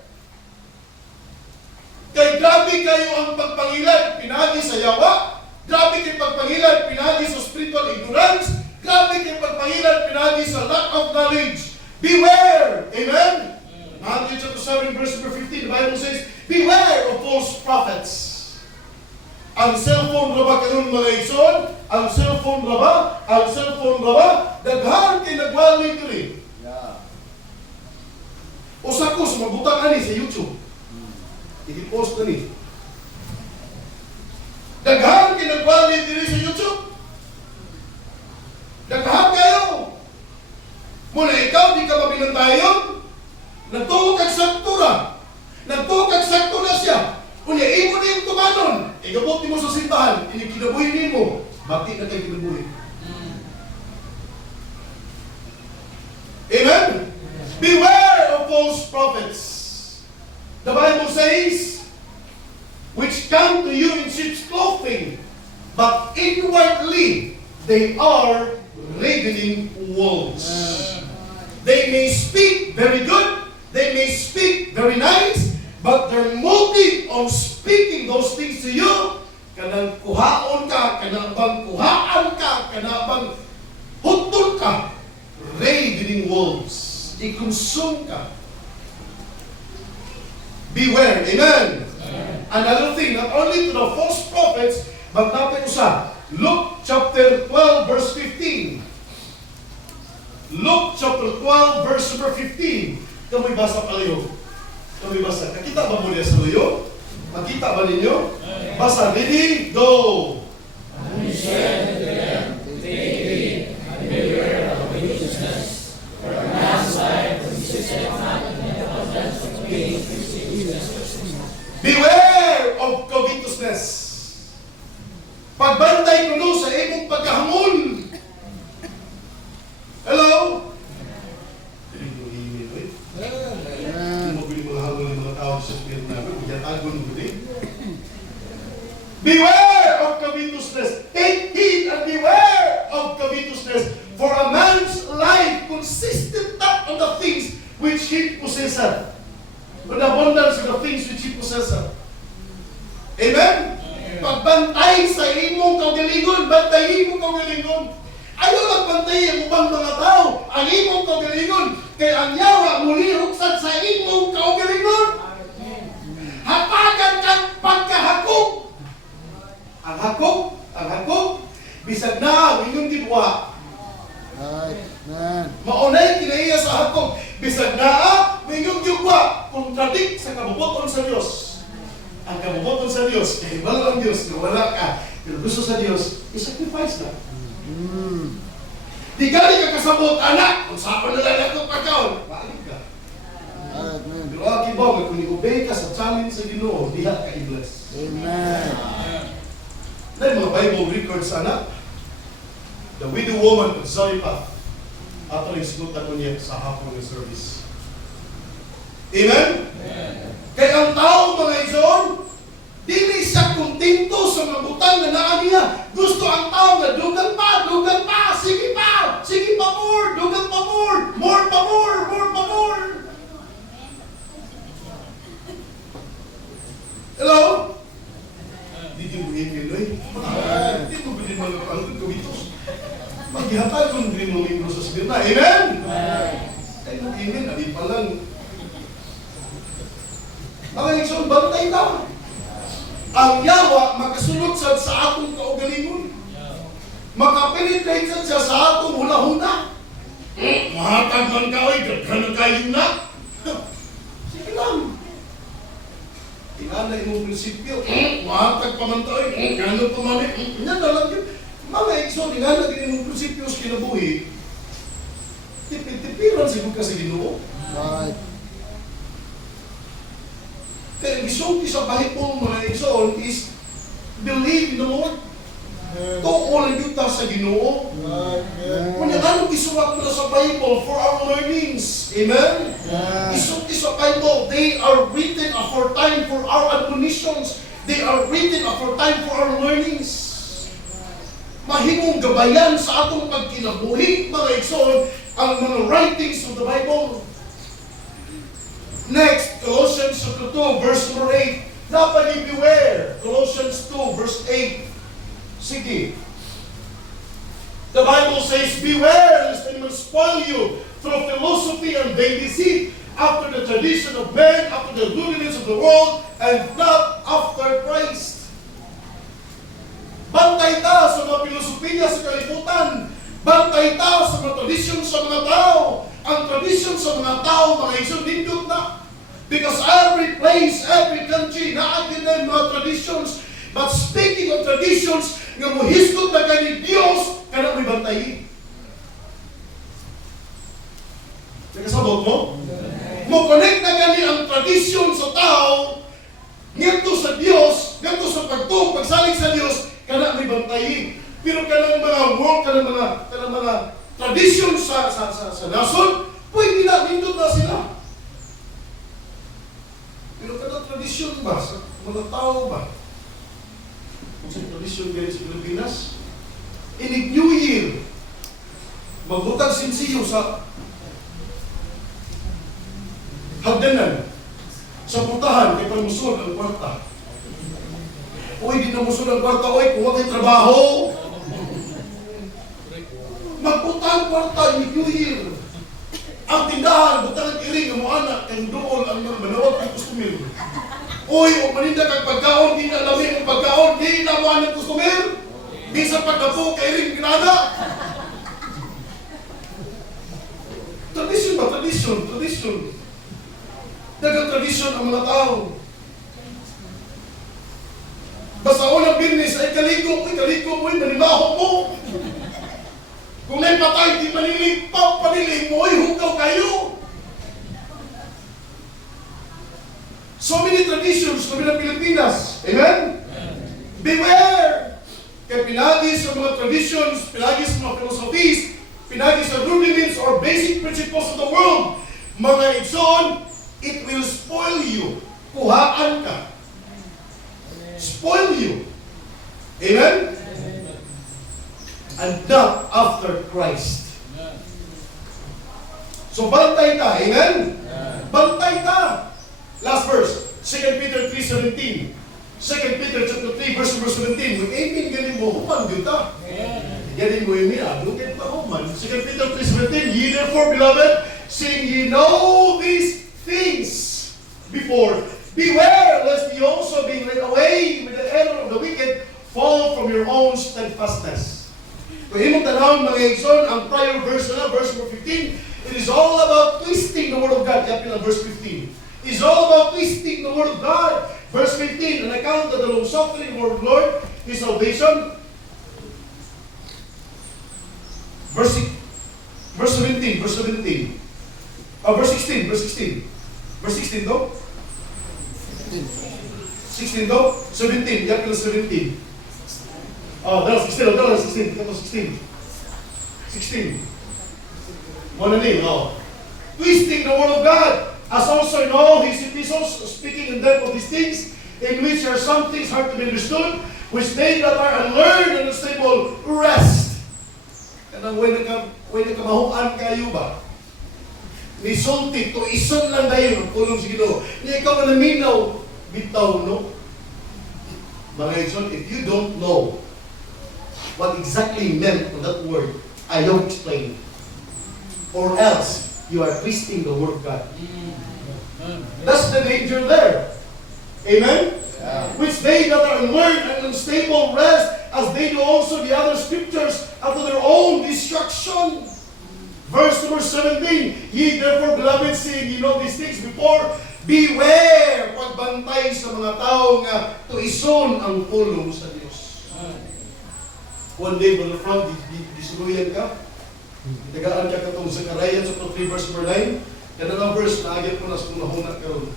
Kay grabe kayo ang pagpangilan, pinagi sa yawa, grabe kayo pagpangilan, pinagi sa spiritual ignorance, grabe kayo pagpangilan, pinagi sa lack of knowledge. Beware! Amen? Matthew 7, verse 15, the Bible says, beware of false prophets. Ang cellphone raba kanon mga igsoon, ang cellphone raba, daghan kay nagwali diri. Usa ko sa mabutang ani sa YouTube. I-post na ni. Daghan kay nagwali diri sa YouTube. Daghan kayo. Muna ikaw di ka mabinantayon. Nagtuo kag saktura. Nagtuo kag saktura siya. Kunya imo na yung tumanon. Igabot mo sa simbahan. Inikinabuhin nimo. Bakit na kayo kinabuhin? Amen? Beware of false prophets. The Bible says, which come to you in sheep's clothing, but inwardly they are ravening wolves. They may speak very good, they may speak very nice, but their motive of speaking those things to you, kanang kuhaon ka, kanang bang kuhaan ka, kanang bang hutol ka, ravening wolves. I-consume ka. Beware. Amen. Another thing, not only to the false prophets, but natin usa. Luke chapter 12, verse 15. Luke chapter 12, verse number 15. Kamoy basa palayo. Kamoy basa. Nakita ba mo niya sa luyo? Makita ba ninyo? Basa. Ready? Go! Beware of covetousness. Pagbantay kuno sa imong pagkahamon. Hello? Beware of covetousness. Take heed and beware of covetousness. For a man's life consisted not of the things which he possesseth, but the abundance of the things which he possesseth. Amen? Pagbantay sa imong kaugalingon, bantayin mo kaugalingon. Ayaw magbantay ang ubang mga tao, ang imong kaugalingon, kay ang yawa muli ruksan sa imong kaugalingon. Hapagan kang pagkahakop. Ang hakop, bisag na ang inyong dibuha. Maunay kinaiya sa hakop, bisag na ang inyong dibuha, kontradik sa kabubuton sa Diyos. Ang kabubuton sa Diyos, kay wala ang Diyos, na wala ka, pero gusto sa Diyos, i-sacrifice na. Di gali ka kasabot, anak, kung saan na lang ako pagkaon, balik ka. Pero ang kibaw, kung i-obey ka sa challenge sa Ginoo, diha ka i-bless. Amen. Dahil mga Bible records, anak, the widow woman of Zarephath, ato rin sinutan ko niya sa hapon ng service. Amen? Kaya ang tao, mga igsoon, dili siya kontento sa mga butang na naan niya. Gusto ang tao na dugan pa, sige pa more, dugan pa more pa more. Hello? Did you believe in Lloyd? Hindi mo bilhin mga pangod kawitos. Maghihatag kung bilhin mo membro sa Sibirna. Amen? Kaya mag-amen, ali pa lang. Mga igsoon, bantay ta. Ang yawa, makasunod sa atong kaugalingon. Makapenetrate siya sa atong hula-hula. Mahatag man ka, oy, gaghan kayo na. Sige lang. Inanay mong prinsipyo, mahatag pa man tayo, gano'n pa man yan na lang yun. Mga igsoon, inanay din mong prinsipyo sa kinabuhi, tipid-tipiran siguro kasi Ginoo. Kaya gisulti sa Bible, mga igsoon, is believe in the Lord. Tuol ang yuta sa Ginoo. Kung anong isuwat mo na sa Bible for our learnings. Amen? Isulti sa Bible, they are written aforetime for our admonitions. They are written aforetime for our learnings. Mahimong gabayan sa atong pagkinabuhi, mga igsoon, ang mga writings of the Bible. Next, Colossians 2, verse 8. Dapat beware. Colossians 2, verse 8. Sige. The Bible says, beware lest anyone spoil you through philosophy and vain deceit, after the tradition of men, after the rudiments of the world, and not after Christ. Bantay ta sa mga filosofiya sa kalibutan. Bantay ta sa mga tradisyon sa mga tao. Ang tradisyon sa mga tao, mga igsoon, nindot na. Because every place, every country, naagin na mga traditions. But speaking of traditions, nga muhiskot na kani Diyos, kana may bantayin. Nakasabot mo? Mo-connect na kani ang tradisyon sa tao, ngadto sa Diyos, ngadto sa pagtuog, pagsalig sa Diyos, kana may bantayin. Pero kanang mga work, kanang mga tradisyon sa nason, pwede na, nindot na sila. Pero kanang tradisyon ba, sa mga mga tao ba? Kung sa tradisyon ganyan sa Pilipinas, inig New Year, magbutang sinsiyo sa hagdanan, sa putahan, kay pamusod ang kwarta. Uy, di na musod ang kwarta, uy, kung wag trabaho. Magputang kwarta, inig New Year. Ang tindahan, butang ang iring, ang mga anak, kay doon ang mga manawag kay customer. Uy, o maninda kang pagkaon, di na alamig ang pagkaon, di na mga ng customer. Di sa pagkapo, kay ring ginada. Tradisyon ba? Tradisyon. Dagang tradisyon ang mga tao. Basta unang business ay kaligong, manimaho mo. Kung may patay, di manilipaw, panilig mo, hugaw kayo. So many traditions sa mga Pilipinas. Amen? Beware! Kaya pinagi sa mga traditions, pinagi sa mga philosophies, pinagi sa rudiments or basic principles of the world, mga igsoon, it will spoil you. Kuhaan ka. Spoil you. Amen? And not after Christ. So bantay ka. Amen? Bantay ka. Last verse, 2 Peter 3:17. 2 Peter chapter 3, verse 17. Mag-amin, galing mo, human, yun ta. Galing mo yun niya, lukit pa human. 2 Peter 3:17, ye therefore, beloved, seeing ye know these things before, beware lest ye also being led away with the error of the wicked, fall from your own steadfastness. Kung imong tanawin mga igsoon, ang prior verse na, verse 15, it is all about twisting the word of God. Yapin ang verse 15. It's all about twisting the word of God. Verse 15, an account of the long-suffering word of the Lord, His salvation. Verse 17. Verse 16. Verse 16 though? 16 though? 17. Yapin ang 17. Oh, that's 16. 16. 16. One and in, oh. Twisting the word of God, as also in all his epistles, speaking in depth of these things, in which are some things hard to be understood, which they that are unlearned and unstable rest. Kanang way nakamahuan kayo ba? Ni sulti, to ison lang dayon, ang pulong sa Ginoo. Ni ikaw na naminaw, bitaw, no? Mga ison, if you don't know what exactly meant on that word, I don't explain. Or else, you are twisting the word of God. That's the danger there. Amen? Yeah. Which they that are unlearned and unstable rest, as they do also the other scriptures, unto their own destruction. Verse number 17, ye therefore, beloved, seeing ye know these things before, beware, pagbantay sa mga tao nga tuison ang pulong sa Diyos. One day, Brother Frank, disuluyan ka. Tagaan ka katong Zechariah chapter 3 verse 9. Kada na verse na agad ko na sa kunahuna karon.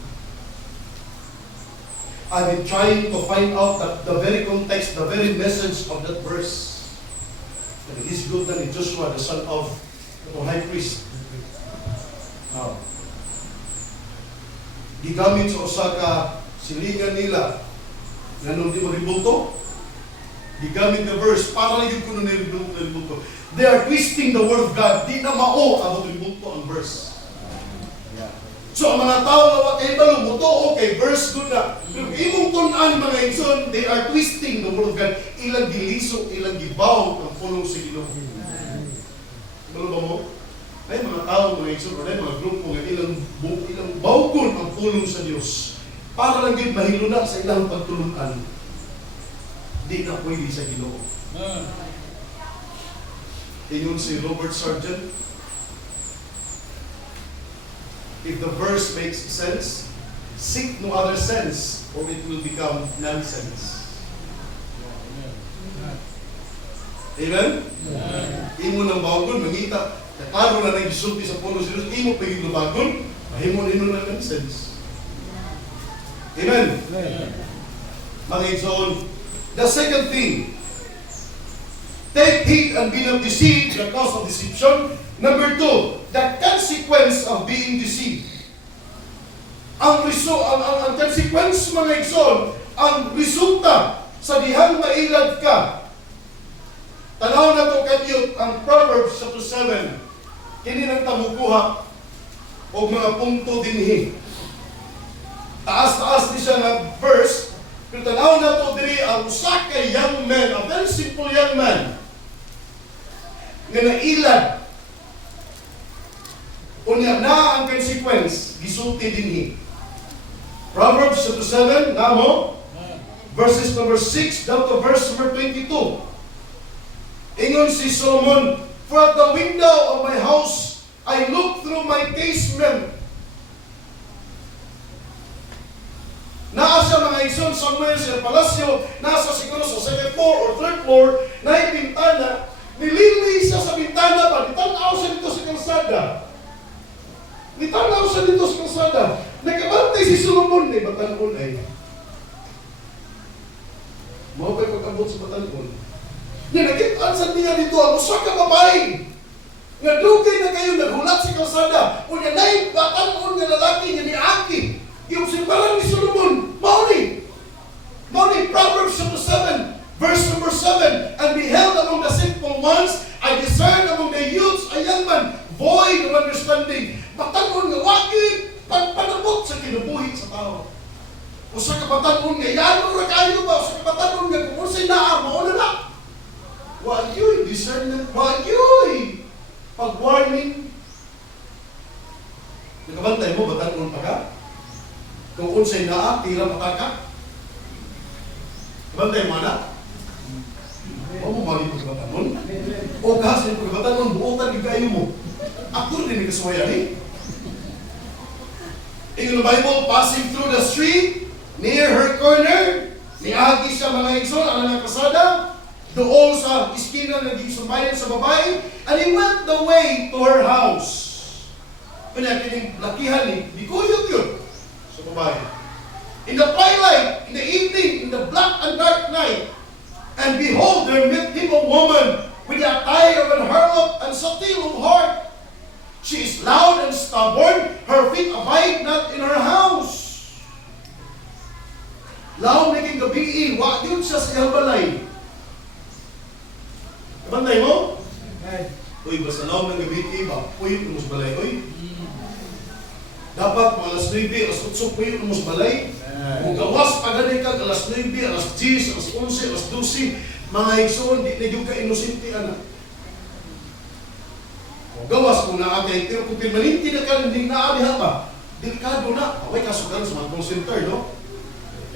I've been trying to find out the very context, the very message of that verse. And it is good that Joshua, the son of the high priest. Now, gigamit sa usa ka silingan nila nga nung di maribulto. Gigamit the verse para lang ko na niribulto. They are twisting the word of God. Di na mao ang ribulto ang verse. So, ang mga tao na wakay balong muto, okay, verse good na. Pero imong tunan mga igsoon, they are twisting the word of God. Ilang gilisok, ilang gibaw ang pulong sa Ginoo. Balo ba mo? Ay mga tao mga igsoon, ay mga grupo nga ilang bawgon ang pulong sa Dios. Para lang yun mahiluna sa ilang pagtulunan. Di na pwede sa Ginoo. Ingon si Robert Sargent, if the verse makes sense, seek no other sense, or it will become nonsense. Amen? Imo ng bagon, mangita, kataro na nag-isulti sa puno sa Diyos, imo paging lubagon, mahimo nino ng nonsense. Amen? Mga igsoon, the second thing, take heed and be not deceived, the cause of deception. Number 2, the consequence of being deceived. Ang consequence, mga igsoon, ang resulta sa dihang mailad ka. Tanaw na to kadyot ang Proverbs chapter 7. Kini nang tamukuha o mga punto dinhi. Taas-taas ni siya nga verse, pero tanaw na to diri ang usa ka young man, a very simple young man, nga nailad. Unya na ang consequence, gisulti dinhi. Proverbs chapter 7, namo, verses number 6 down to verse number 22. Ingon si Solomon, for at the window of my house, I look through my casement. Naa siya mga ison, somewhere sa palasyo, nasa siguro sa second floor or third floor, na yung bintana, nilili siya sa bintana pa, nitanaw siya dito sa kalsada. Nitanaw siya dito sa kalsada. Nagkabantay si Solomon, batanon ay. Mga pa'y pag-abot sa batanon. Nakitaan sa niya dito, ang usa ka babae. Nga dugay na kayo naghulat sa kalsada. O nga na'y batanon nga lalaki nga ni Aki. Yung simbalan ni Solomon, Mauni, Proverbs chapter 7, verse number 7, and beheld among the simple ones, I discerned among the youths a young man, void of understanding. Batanon nga wagi, panabot sa kinabuhi sa tao. O sa kabatanon nga, yano ra kayo ba? O sa kabatanon nga, kung sa'y naa, mauna na. Wagyoy, discernment, wagyoy. Pag-warning. Nakabantay mo, batanon pa ka? Kung unsay naa, tira mataka. Bantay mo na? O mo mali pagkabatanon? O kasi yung pagkabatanon, buotan yung kayo mo. Ako rin yung kaswayan eh. In the Bible, passing through the street, near her corner, niagi siya mga igsoon, ang mga kasada, doon sa iskina na gisumayan sa babae, and he went the way to her house. Kanya kining lakihan ni, di kuyot yun. In the twilight, in the evening, in the black and dark night, and behold, there met him a woman with the attire of an harlot and subtle of heart. She is loud and stubborn, her feet abide not in her house. Loud naging gabi, wa yun siya sa iyang balay. Kabantay mo? Uy, basta loud ng gabi, ba? Uy, yun mo sa balay, uy. Dapat mga alas 9, alas 8, puyo mo sa balay. Kung gawas pa ganun ka, alas 9, alas 10, alas 11, alas 12, mga igsoon, di na yung ka-inosente, anak. Kung gawas kung naatay, pero kung permanente na ka, hindi naalihan ba? Delikado na. Away kasugan sa mga call center, no?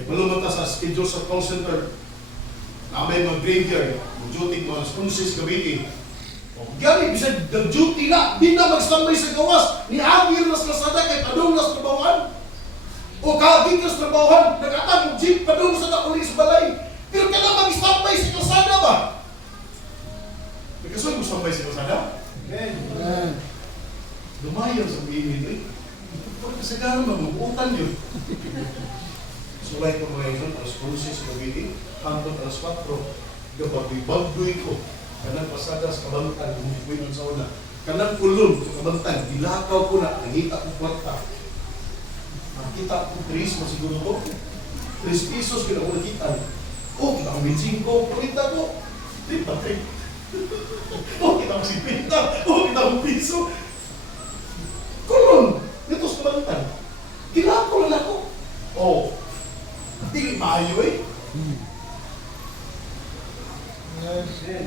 Malumot na sa schedule sa call center. Na may mga graveyard, mga duty, mga alas 11 gabi. Gani, bisa nag-duty na, di na mag-standby sa gawas. Ni Agir nas lasada kay padung nas trabawan. O kaaging nas trabawan, nag-atang jeep padung sa nakuli sa balay. Pero kailan mag-standby sa kalsada ba? Nagkasuan mo standby sa kalsada? Amen. Lumayan sa umimin eh. Pag kasagaran mag-uutan yun. Sulay ko mga yun, alas 11 sa gabi, hanggang alas 4, gabagay-bagay ko. Kanang pasada sa kabantan, bumikuin nun sa una. Kanang kulon sa kabantan, dilakaw ko na, nangita ko kwarta. Nakita ko 3, masiguro ko. 3 pesos, kina ko nakita. Oh, kita ko 25, kulita ko. Di ba? Oh, kita ko 50. Oh, kita ko piso. Kulon, dito sa kabantan. Dilakaw lang ako. Oh, hindi maayo eh.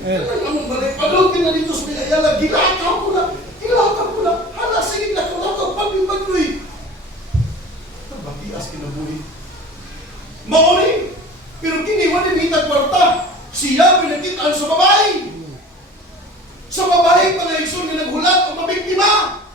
Kanang among balay, palutin na dito sa Ayala, gilakaw ko na. Hala, sige na, kulakaw, pag-bagloy. Ito, bagias kinabuhi. Mauli, pero kiniwan ni Mita Kwarta, siya pinakitaan sa babae. Sa babae pala yung na naghulat o mabiktima.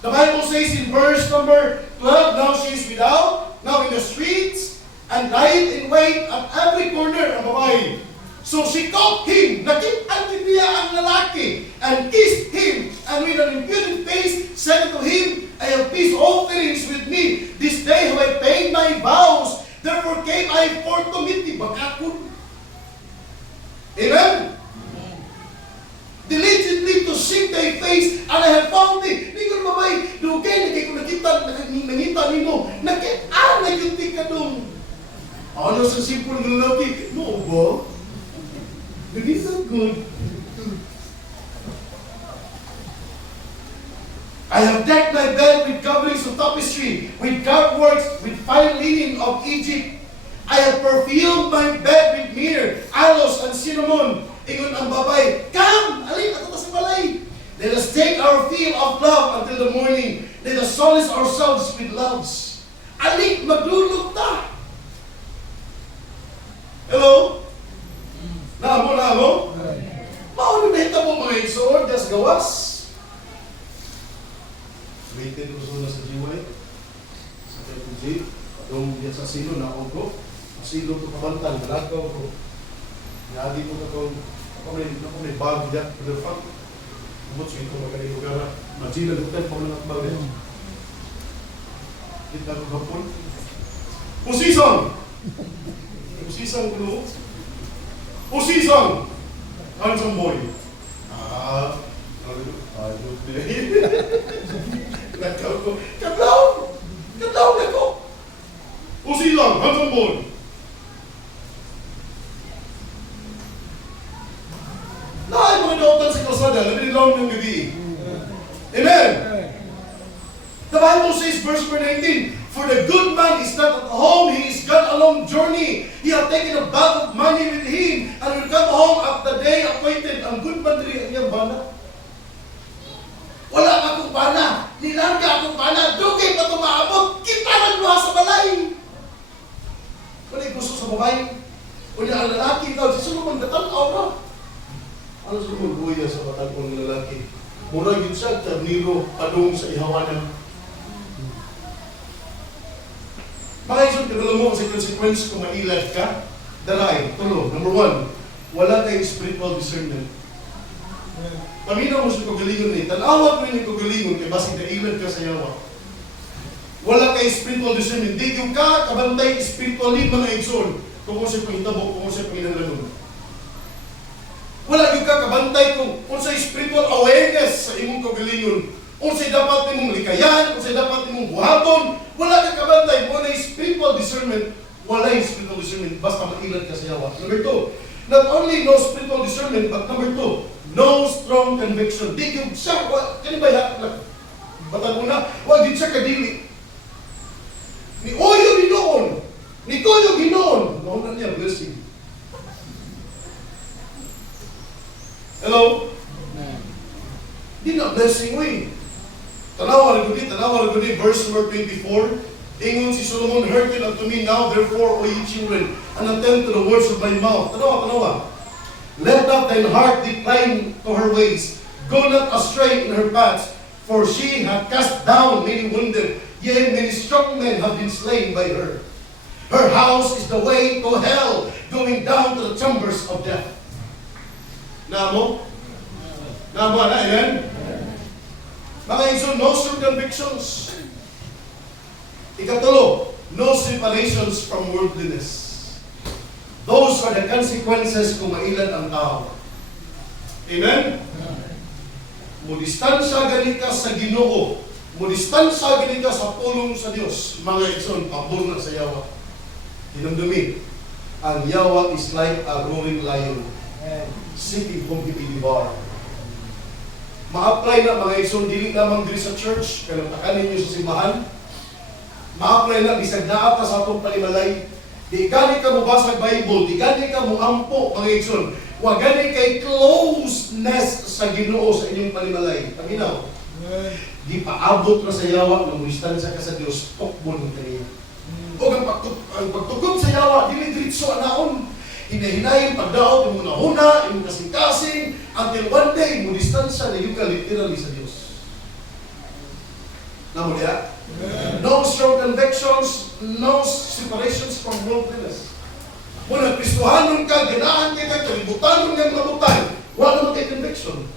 The Bible says in verse number 12, now she is without, now in the streets, and lied in wait at every corner ang babae. So she caught him, nakitaan niya ang lalaki, and kissed him, and with an impudent face said to him, I have peace offerings with me. This day have I paid my vows, therefore came I forth to meet thee. Bakakun. Amen? Diligently to seek thy face, and I have found thee. Hindi ko babay, dugay, nagay ko nakita nimo, nakitaan, nagyunti ka dong. Ano sa simple ng lalaki? No ba? Ganito good. I have decked my bed with coverings of tapestry, with carved works, with fine linen of Egypt. I have perfumed my bed with myrrh, aloes, and cinnamon. Ingon ang babay, come! Alin, ato sa balay. Let us take our fill of love until the morning. Let us solace ourselves with loves. Alin, maglulog ta. Hello? Namo? Mauna na hita mo mga igsoon, das gawas. Rated ko na sa GY. Sa KPG. Yung yan sa silo na ako ko. Silo to kabantan, nalagaw ko. Nadi ko katong, ako may bag dyan, for the fact. Umot sa ito magaling lugar na. Magina lutan pa mga nakbag rin. Kita ko kapon. Pusisang! Pusisang kuno. Pusisang! Handsome boy. Ayos din. Nakaw ko. Kadlaw na ko. Pusisang! Handsome boy. Naay mga nautan sa kalsada, nabinilaw ng gabi. Amen! The Bible says, verse 19, for the good man is not at home, he is gone a long journey. He hath taken a bag of money with him, and will come home at the day appointed. Ang good man diri ang iyang bana. Wala akong bana, nilarga akong bana, dugay pa tumaabot, kita nagluha sa balay. Wala gusto sa babae, wala ang lalaki, ikaw, si Solomon, katanaw na. Ano sa buya sa matagpong lalaki? Mura yun siya, karniro, padung sa ihawanan. Baka isang tinulong mo kasi consequence kung mailad ka, dalay, tulo. Number 1, wala kayong spiritual discernment. Paminaw mo sa kagalingon ni, tanawat mo yung kagalingon kay basig na ilad ka sa yawa. Wala kayong spiritual discernment. Di yung ka, kabantay spiritually mga igsoon. Kung siya pangitabok, kung siya panginalanon. Wala yung ka, kabantay kung sa spiritual awareness sa imong kagalingon. Kung sa'y dapat mong likayan, kung sa'y dapat mong buhaton, wala kang kabantay. Wala yung spiritual discernment, wala yung spiritual discernment, basta mailad ka sa yawa. Number 2, not only no spiritual discernment, but number 2, no strong conviction. Di yung siya, kani ba yan? Batang una, wag din siya kadili. Ni Oyo Ginoon, ni Toyo Ginoon, noon na niya, blessing. Hello? Di na blessing, we. Tanawa rin ko di, verse number 24. Ingon si Solomon, hearken unto me now, therefore, O ye children, and attend to the words of my mouth. Tanawa. Let not thine heart decline to her ways. Go not astray in her paths, for she hath cast down many wounded, yea, many strong men have been slain by her. Her house is the way to hell, going down to the chambers of death. Namo? Amen? Mga iso, no strong convictions. Ikatulo, no separations from worldliness. Those are the consequences kung mailan ang tao. Amen? Mudistansya gani ka sa Ginoo. Mudistansya gani ka sa pulong sa Dios. Mga iso, pabor na sa yawa. Dinamdumi, ang yawa is like a roaring lion, seeking whom he may devour. Ma-apply na mga igsoon, dili lamang diri sa church, kaya takanin nyo sa simbahan. Ma-apply na, bisag naata sa atong palimalay. Di gani ka mo basag Bible, di gani ka mo ampo, mga igsoon. Wa gani kay closeness sa Ginoo sa inyong palimalay. Paminaw. Di paabot na sa yawa, na muistansya ka sa Dios, tukbon ng kaniya. O ang pagtukod sa yawa, dili diritso anaon. Hinahinayin, pagdaot, yung una, yung kasing-kasing, until one day, mo distansya na yung ka literally sa Diyos. Namo niya? No strong convictions, no separations from worldliness. Muna, Kristohanon ka, ganahan ka, kalibutanon ka mga butang, wala naman kay conviction.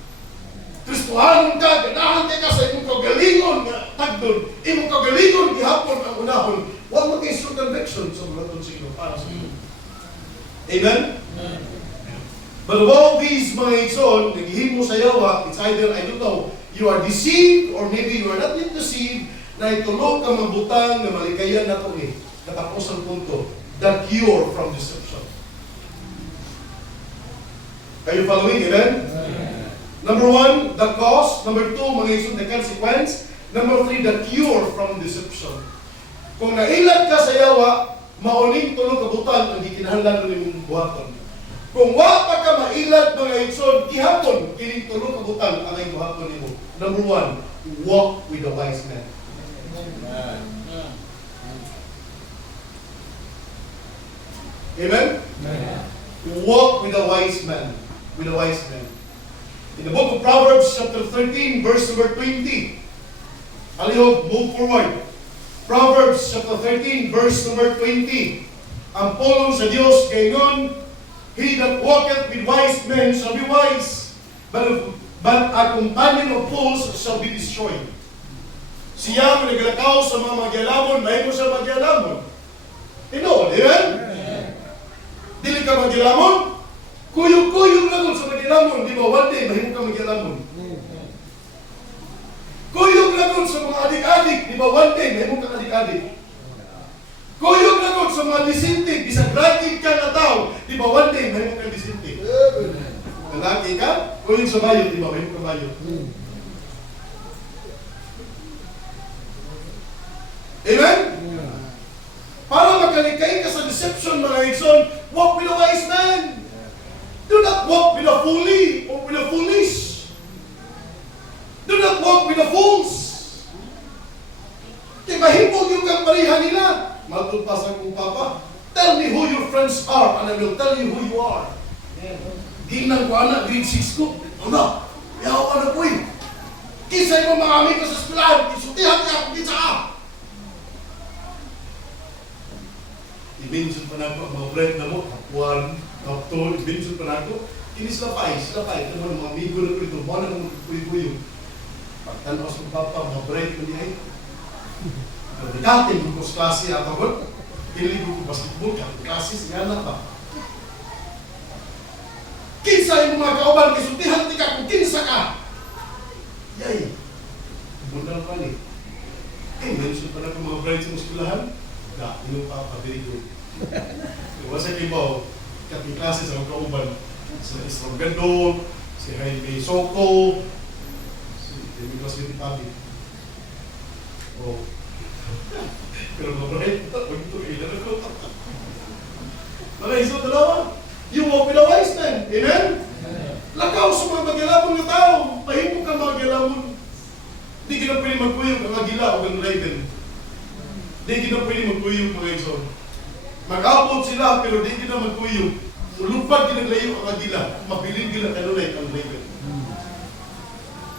Kristohanon ka, ganahan ka sa imong kagalingon nga tagdon, imong kagalingon gihapon ang unahon, wala naman kay strong conviction sa mga tonsino para sa iyo. Amen? But of all these mga igsoon, naghihimo sa yawa, it's either, I don't know, you are deceived or maybe you are not yet deceived, na itulog ka mabutang na malikayan na ito eh. Katapos ang punto. the cure from deception. Are you following? Amen? Number 1, the cause. Number 2, mga igsoon, the consequence. Number 3, the cure from deception. Kung nailag ka sa yawa, mauning tulong kabutan ang gikinahanglan ni mong buhaton. Kung wa pa ka mailag mga igsoon, gihapon kining tulong kabutan ang ay buhaton nimo. Number 1, walk with the wise man. Amen? Walk with a wise man. With a wise man. In the book of Proverbs, chapter 13, verse number 20. Alihog, move forward. Proverbs, chapter 13, verse number 20. Ang pulong sa Diyos kay nun, he that walketh with wise men shall be wise, but a companion of fools shall be destroyed. Siya ang naglakaw sa mga magyalamon, may mo siya magyalamon. Ino, di ba? Dili ka magyalamon? Kuyog-kuyog lang sa magyalamon, di ba? One day, mahimo ka magyalamon. Kuyog lang sa mga adik-adik, di ba? One day, mahimo ka adik-adik. Kuyog lang sa mga disinte, bisag rakid ka na tao, di ba? One day, mahimo ka disinte. Lalaki ka, kuyog sa bayo, di ba? Mahimo ka bayo. Amen? Para makalikay ka sa deception, mga igsoon, walk with a wise man. Do not walk with a foolish or with a foolish. Do not walk with the fools. Kaya mahimog yung kang parihan nila. Matulpas ang kong papa. Tell me who your friends are and I will tell you who you are. Ginang ko anak, grade 6 ko. Ano? Yaw ka na po eh. Kisay mo mga amig ko sa eskwelahan. Kisutihan niya ako kitsa ka. I-mention pa na ako, mga bread na mo, top 1, top 2, i-mention pa na ako. Kini sila pa. Ito mo mga amigo na ko ito. Mga na mga kuyo-kuyo. Pagtanaw sa papa, mga bread ko niya eh. Dati mo ko sa klase at ako. Piniligo ko basketball ka. Klase siya na ba? Kinsa yung mga kauban, kisutihan ti ka kung kinsa ka. Yay. Bunal pa ni. I-mention pa na ako mga bread sa eskwelahan. Yung papa, very good. Iwasa kibaw, kating klase sa mga kauban. Si Israel Gandol, si Jaime Soco, si Nicolas Vitipabi. Oh. Pero mabray, huwag ito kailan ako. Mga iso dalawa, you walk with a wise man. Amen? Lakaw sa mga magyalamon na tao. Mahimo ka magyalamon. Hindi ka na pwede magkuyog ang agila o ang raven. Di kita pwede magkuyog mga igsoon. Mag-abot sila pero di kita magkuyog. Ulupad kinaglayo ang agila. Mabilin gila kanulay ang raven.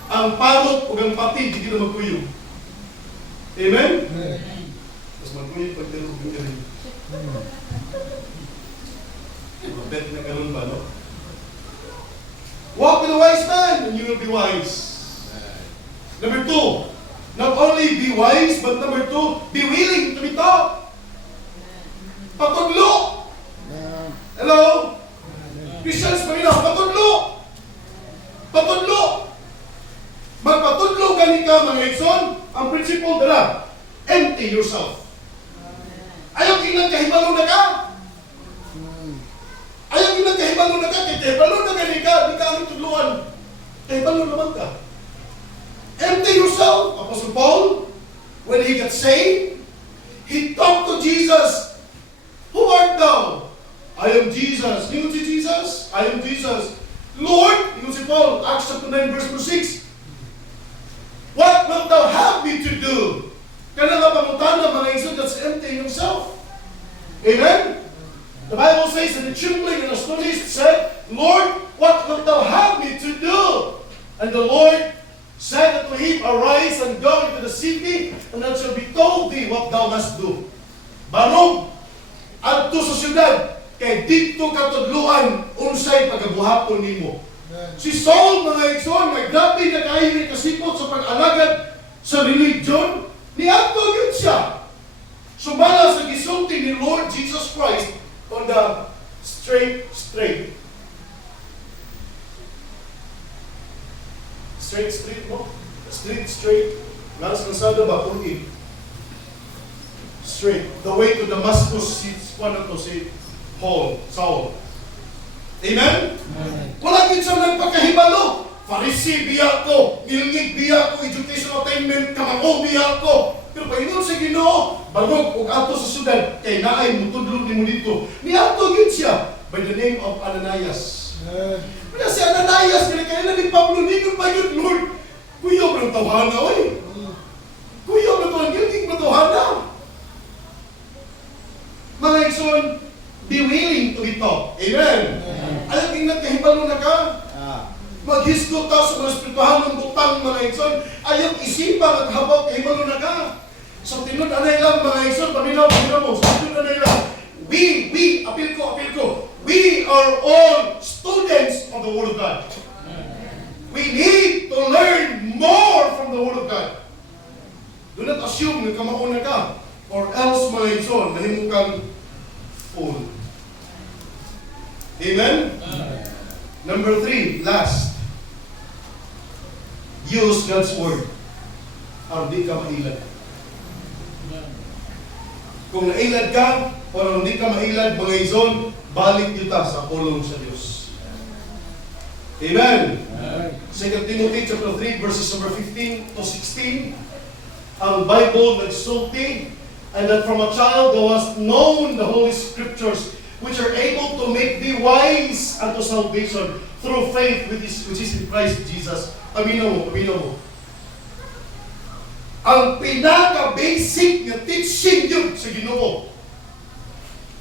Ang parot o ang pati di kita magkuyog. Amen? Tapos magkuyog pag tinurog yung galing. Mabet na ganun ba, no? Walk with a wise man and you will be wise. Number 2. Not only be wise, but number 2, be willing to be taught. Patudlo. Hello? Christians pa rin ako, patudlo. Patudlo. Magpatudlo gani ka mga igsoon, ang principle dala, empty yourself. Ayaw kinang kahibalo na ka. Ayaw kinang kahibalo na ka, kahibalo na gani ka, di ka ang tudluan. Kahibalo naman ka. Empty yourself. Apostle Paul, when he got saved, he talked to Jesus. Who art thou? I am Jesus. You see Jesus? I am Jesus. Lord, you see Paul, Acts chapter 9, verse 6. What wilt thou have me to do? Kaya nga pangutana mga igsoon, that's emptying himself. Amen? The Bible says that the trembling and astonished said, Lord, what wilt thou have me to do? And the Lord said unto him, arise and go into the city, and it shall be told thee what thou must do. Barog, adto sa syudad, kay dito katudluan, unsay pagabuhaton nimo. Si Saul, mga igsoon, nagdapi na kayo ni kasipot sa pag-alagad sa religion, niadto yun siya. Sumala sa gisulti ni Lord Jesus Christ on the straight. Straight mo? Straight. Lalas kalsada ba? Kunti. straight. The way to Damascus, si Saul. Amen? Wala din siya nagpakahibalo. Pharisee biya ko, nilingig biya ko, education attainment, kamako biya ko. Pero painon sa Ginoo, bagog ug ato sa syudad, kay naay mutudlo nimo dito. Niadto gyud siya by the name of Ananias. Kaya si Ananias, kaya na ni Pablo, ningon pa yun, Lord, kuya ba ng tawhana, oy? Kuya ba ito, ang gilgig ba tawhana? Mga igsoon, be willing to be taught. Amen? Ayaw tingnan kahibalo na ka. Maghisgot ka sa mga espirituhan ng butang, mga igsoon. Ayaw isipan at habang kahibalo na ka. Sa tinod, anay lang, mga igsoon, paminaw mo. Sa tinod, anay lang. Apil ko. We are all students of the Word of God. We need to learn more from the Word of God. Do not assume na kamauna ka, or else, mga igsoon, nahimo kang fool. Amen? Number 3, last. Use God's Word. Ang di ka mailad. Kung nailad ka, o hindi ka mailad, mga igsoon, balik kita sa pulong sa Diyos. Amen? 2 Timothy chapter 3, verses number 15 to 16. Ang Bible nagsulti, and that from a child thou hast known the Holy Scriptures, which are able to make thee wise unto salvation through faith which is in Christ Jesus. Aminaw mo. Ang pinaka-basic na teaching yun sa Ginoo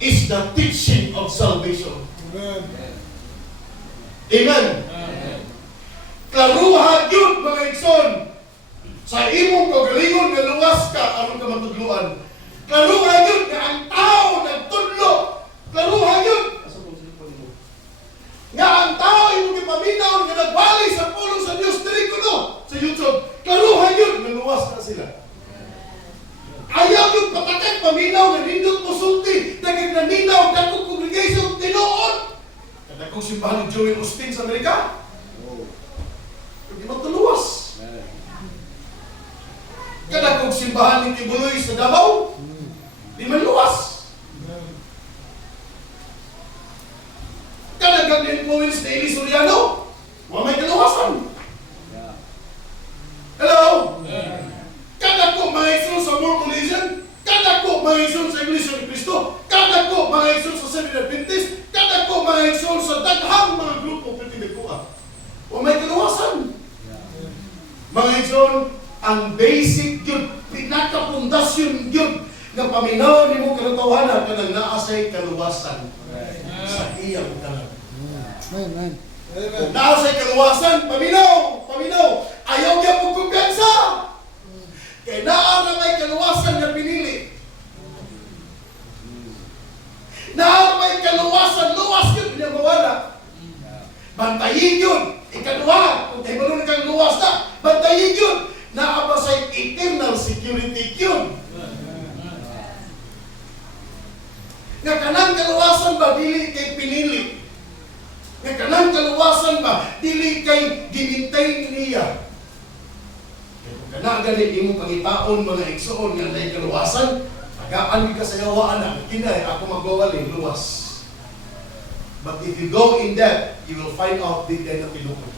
is the teaching of salvation. Amen. Klaruha yun, mga igsoon. Sa imong kagalingon nga luwas ka, aron ka matudluan. Klaruha yun nga ang tao nagtudlo. Klaruha yun. Nga ang tao imong ipaminaw nga nagbalik sa pulong sa Diyos diri kuno sa YouTube. Klaruha yun nga luwas ka sila. Ayaw yung patakag paminaw nga nindot mo sulti. Dagag na minaw, dagag congregation, tinuod. Kadagog simbahan ng Joel Osteen sa Amerika. Hindi magtuluwas. Kadagog simbahan ng Tibuloy sa Davao. Di man luwas. Kadagag na influence na Eli Soriano. Wala may kaluwasan. Hello? Kadagog mga igsoon sa Mormonism. Kadagog mga igsoon sa Iglesia ni Cristo. Kadagog mga igsoon sa Seventh Adventist. Kadagog mga igsoon sa daghang mga grupo Pentecostal. Wala may kaluwasan. Mga igsoon, ang basic yun, pinaka-pundasyon yun, nga paminaw ni mo kalutawanan ka nang naasay kaluwasan sa iyang tanan. Amen. Kung naasay kaluwasan, paminaw. Ayaw niya po kumpiyansa. Kaya naa na may kaluwasan na pinili. Naa may kaluwasan, luwas yun, hindi mawala. Bantayin yun. Ikaduha, kung tayo marunong kang luwas na, bantayin yun. Naaba sa eternal security yun. Nga kanang kaluwasan ba, dili kay pinili. Nga kanang kaluwasan ba, dili kay ginintay niya. Kung kanang ganit imong pangitaon mga igsoon nga nay kaluwasan, tagaan ka sa yawaan na, kinay ako magbawaling luwas. But if you go in depth, you will find out the kind of ilukod.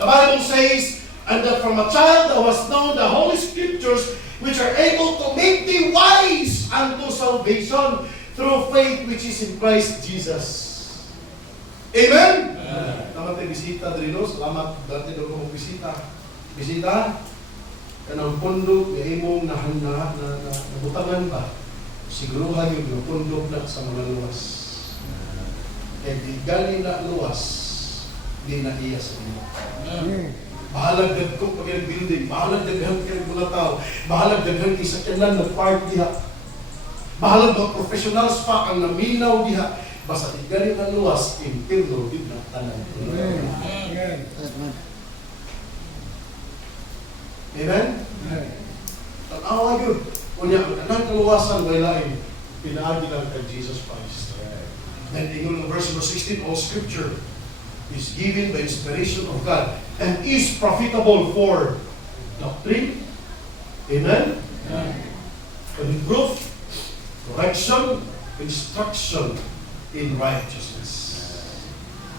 The Bible says, and that from a child thou hast known the Holy Scriptures, which are able to make thee wise unto salvation through faith which is in Christ Jesus. Amen? Salamat tayo bisita dito. Salamat dati doon kong bisita. Kanang pundok, may imong nabutangan ba? Siguruhan yung pundok na sa mga luwas. Kaya di galing na luwas, di na iya sa inyo. Bahalag dagkong pag building, bahalag daghan kayo mga tao, bahalag daghan kayo sa kailan na part diha. Bahalag mga professionals pa ang naminaw diha. Basta di galing na luwas, impirno, di na tanan. Amen? Tanawa yun. Kunya, ang kanang kaluwasan, walain, pinaagi lang kay Jesus Christ. And in verse 16, all Scripture is given by inspiration of God and is profitable for doctrine. Amen? And correction, instruction in righteousness.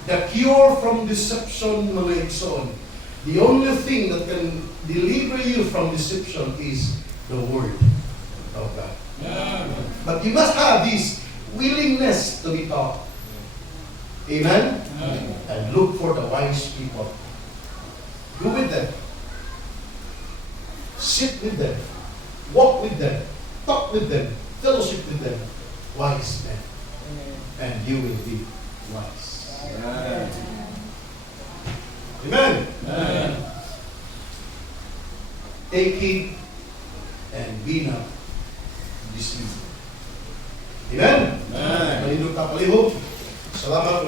The cure from deception, mga igsoon. The only thing that can deliver you from deception is the Word of God. But you must have this willingness to be taught. Amen? And look for the wise people. Go with them. Sit with them. Walk with them. Talk with them. Fellowship with them. Wise men. And you will be wise. Amen. Take heed and be not deceived. Amen. Malindog ka palihog. Salamat.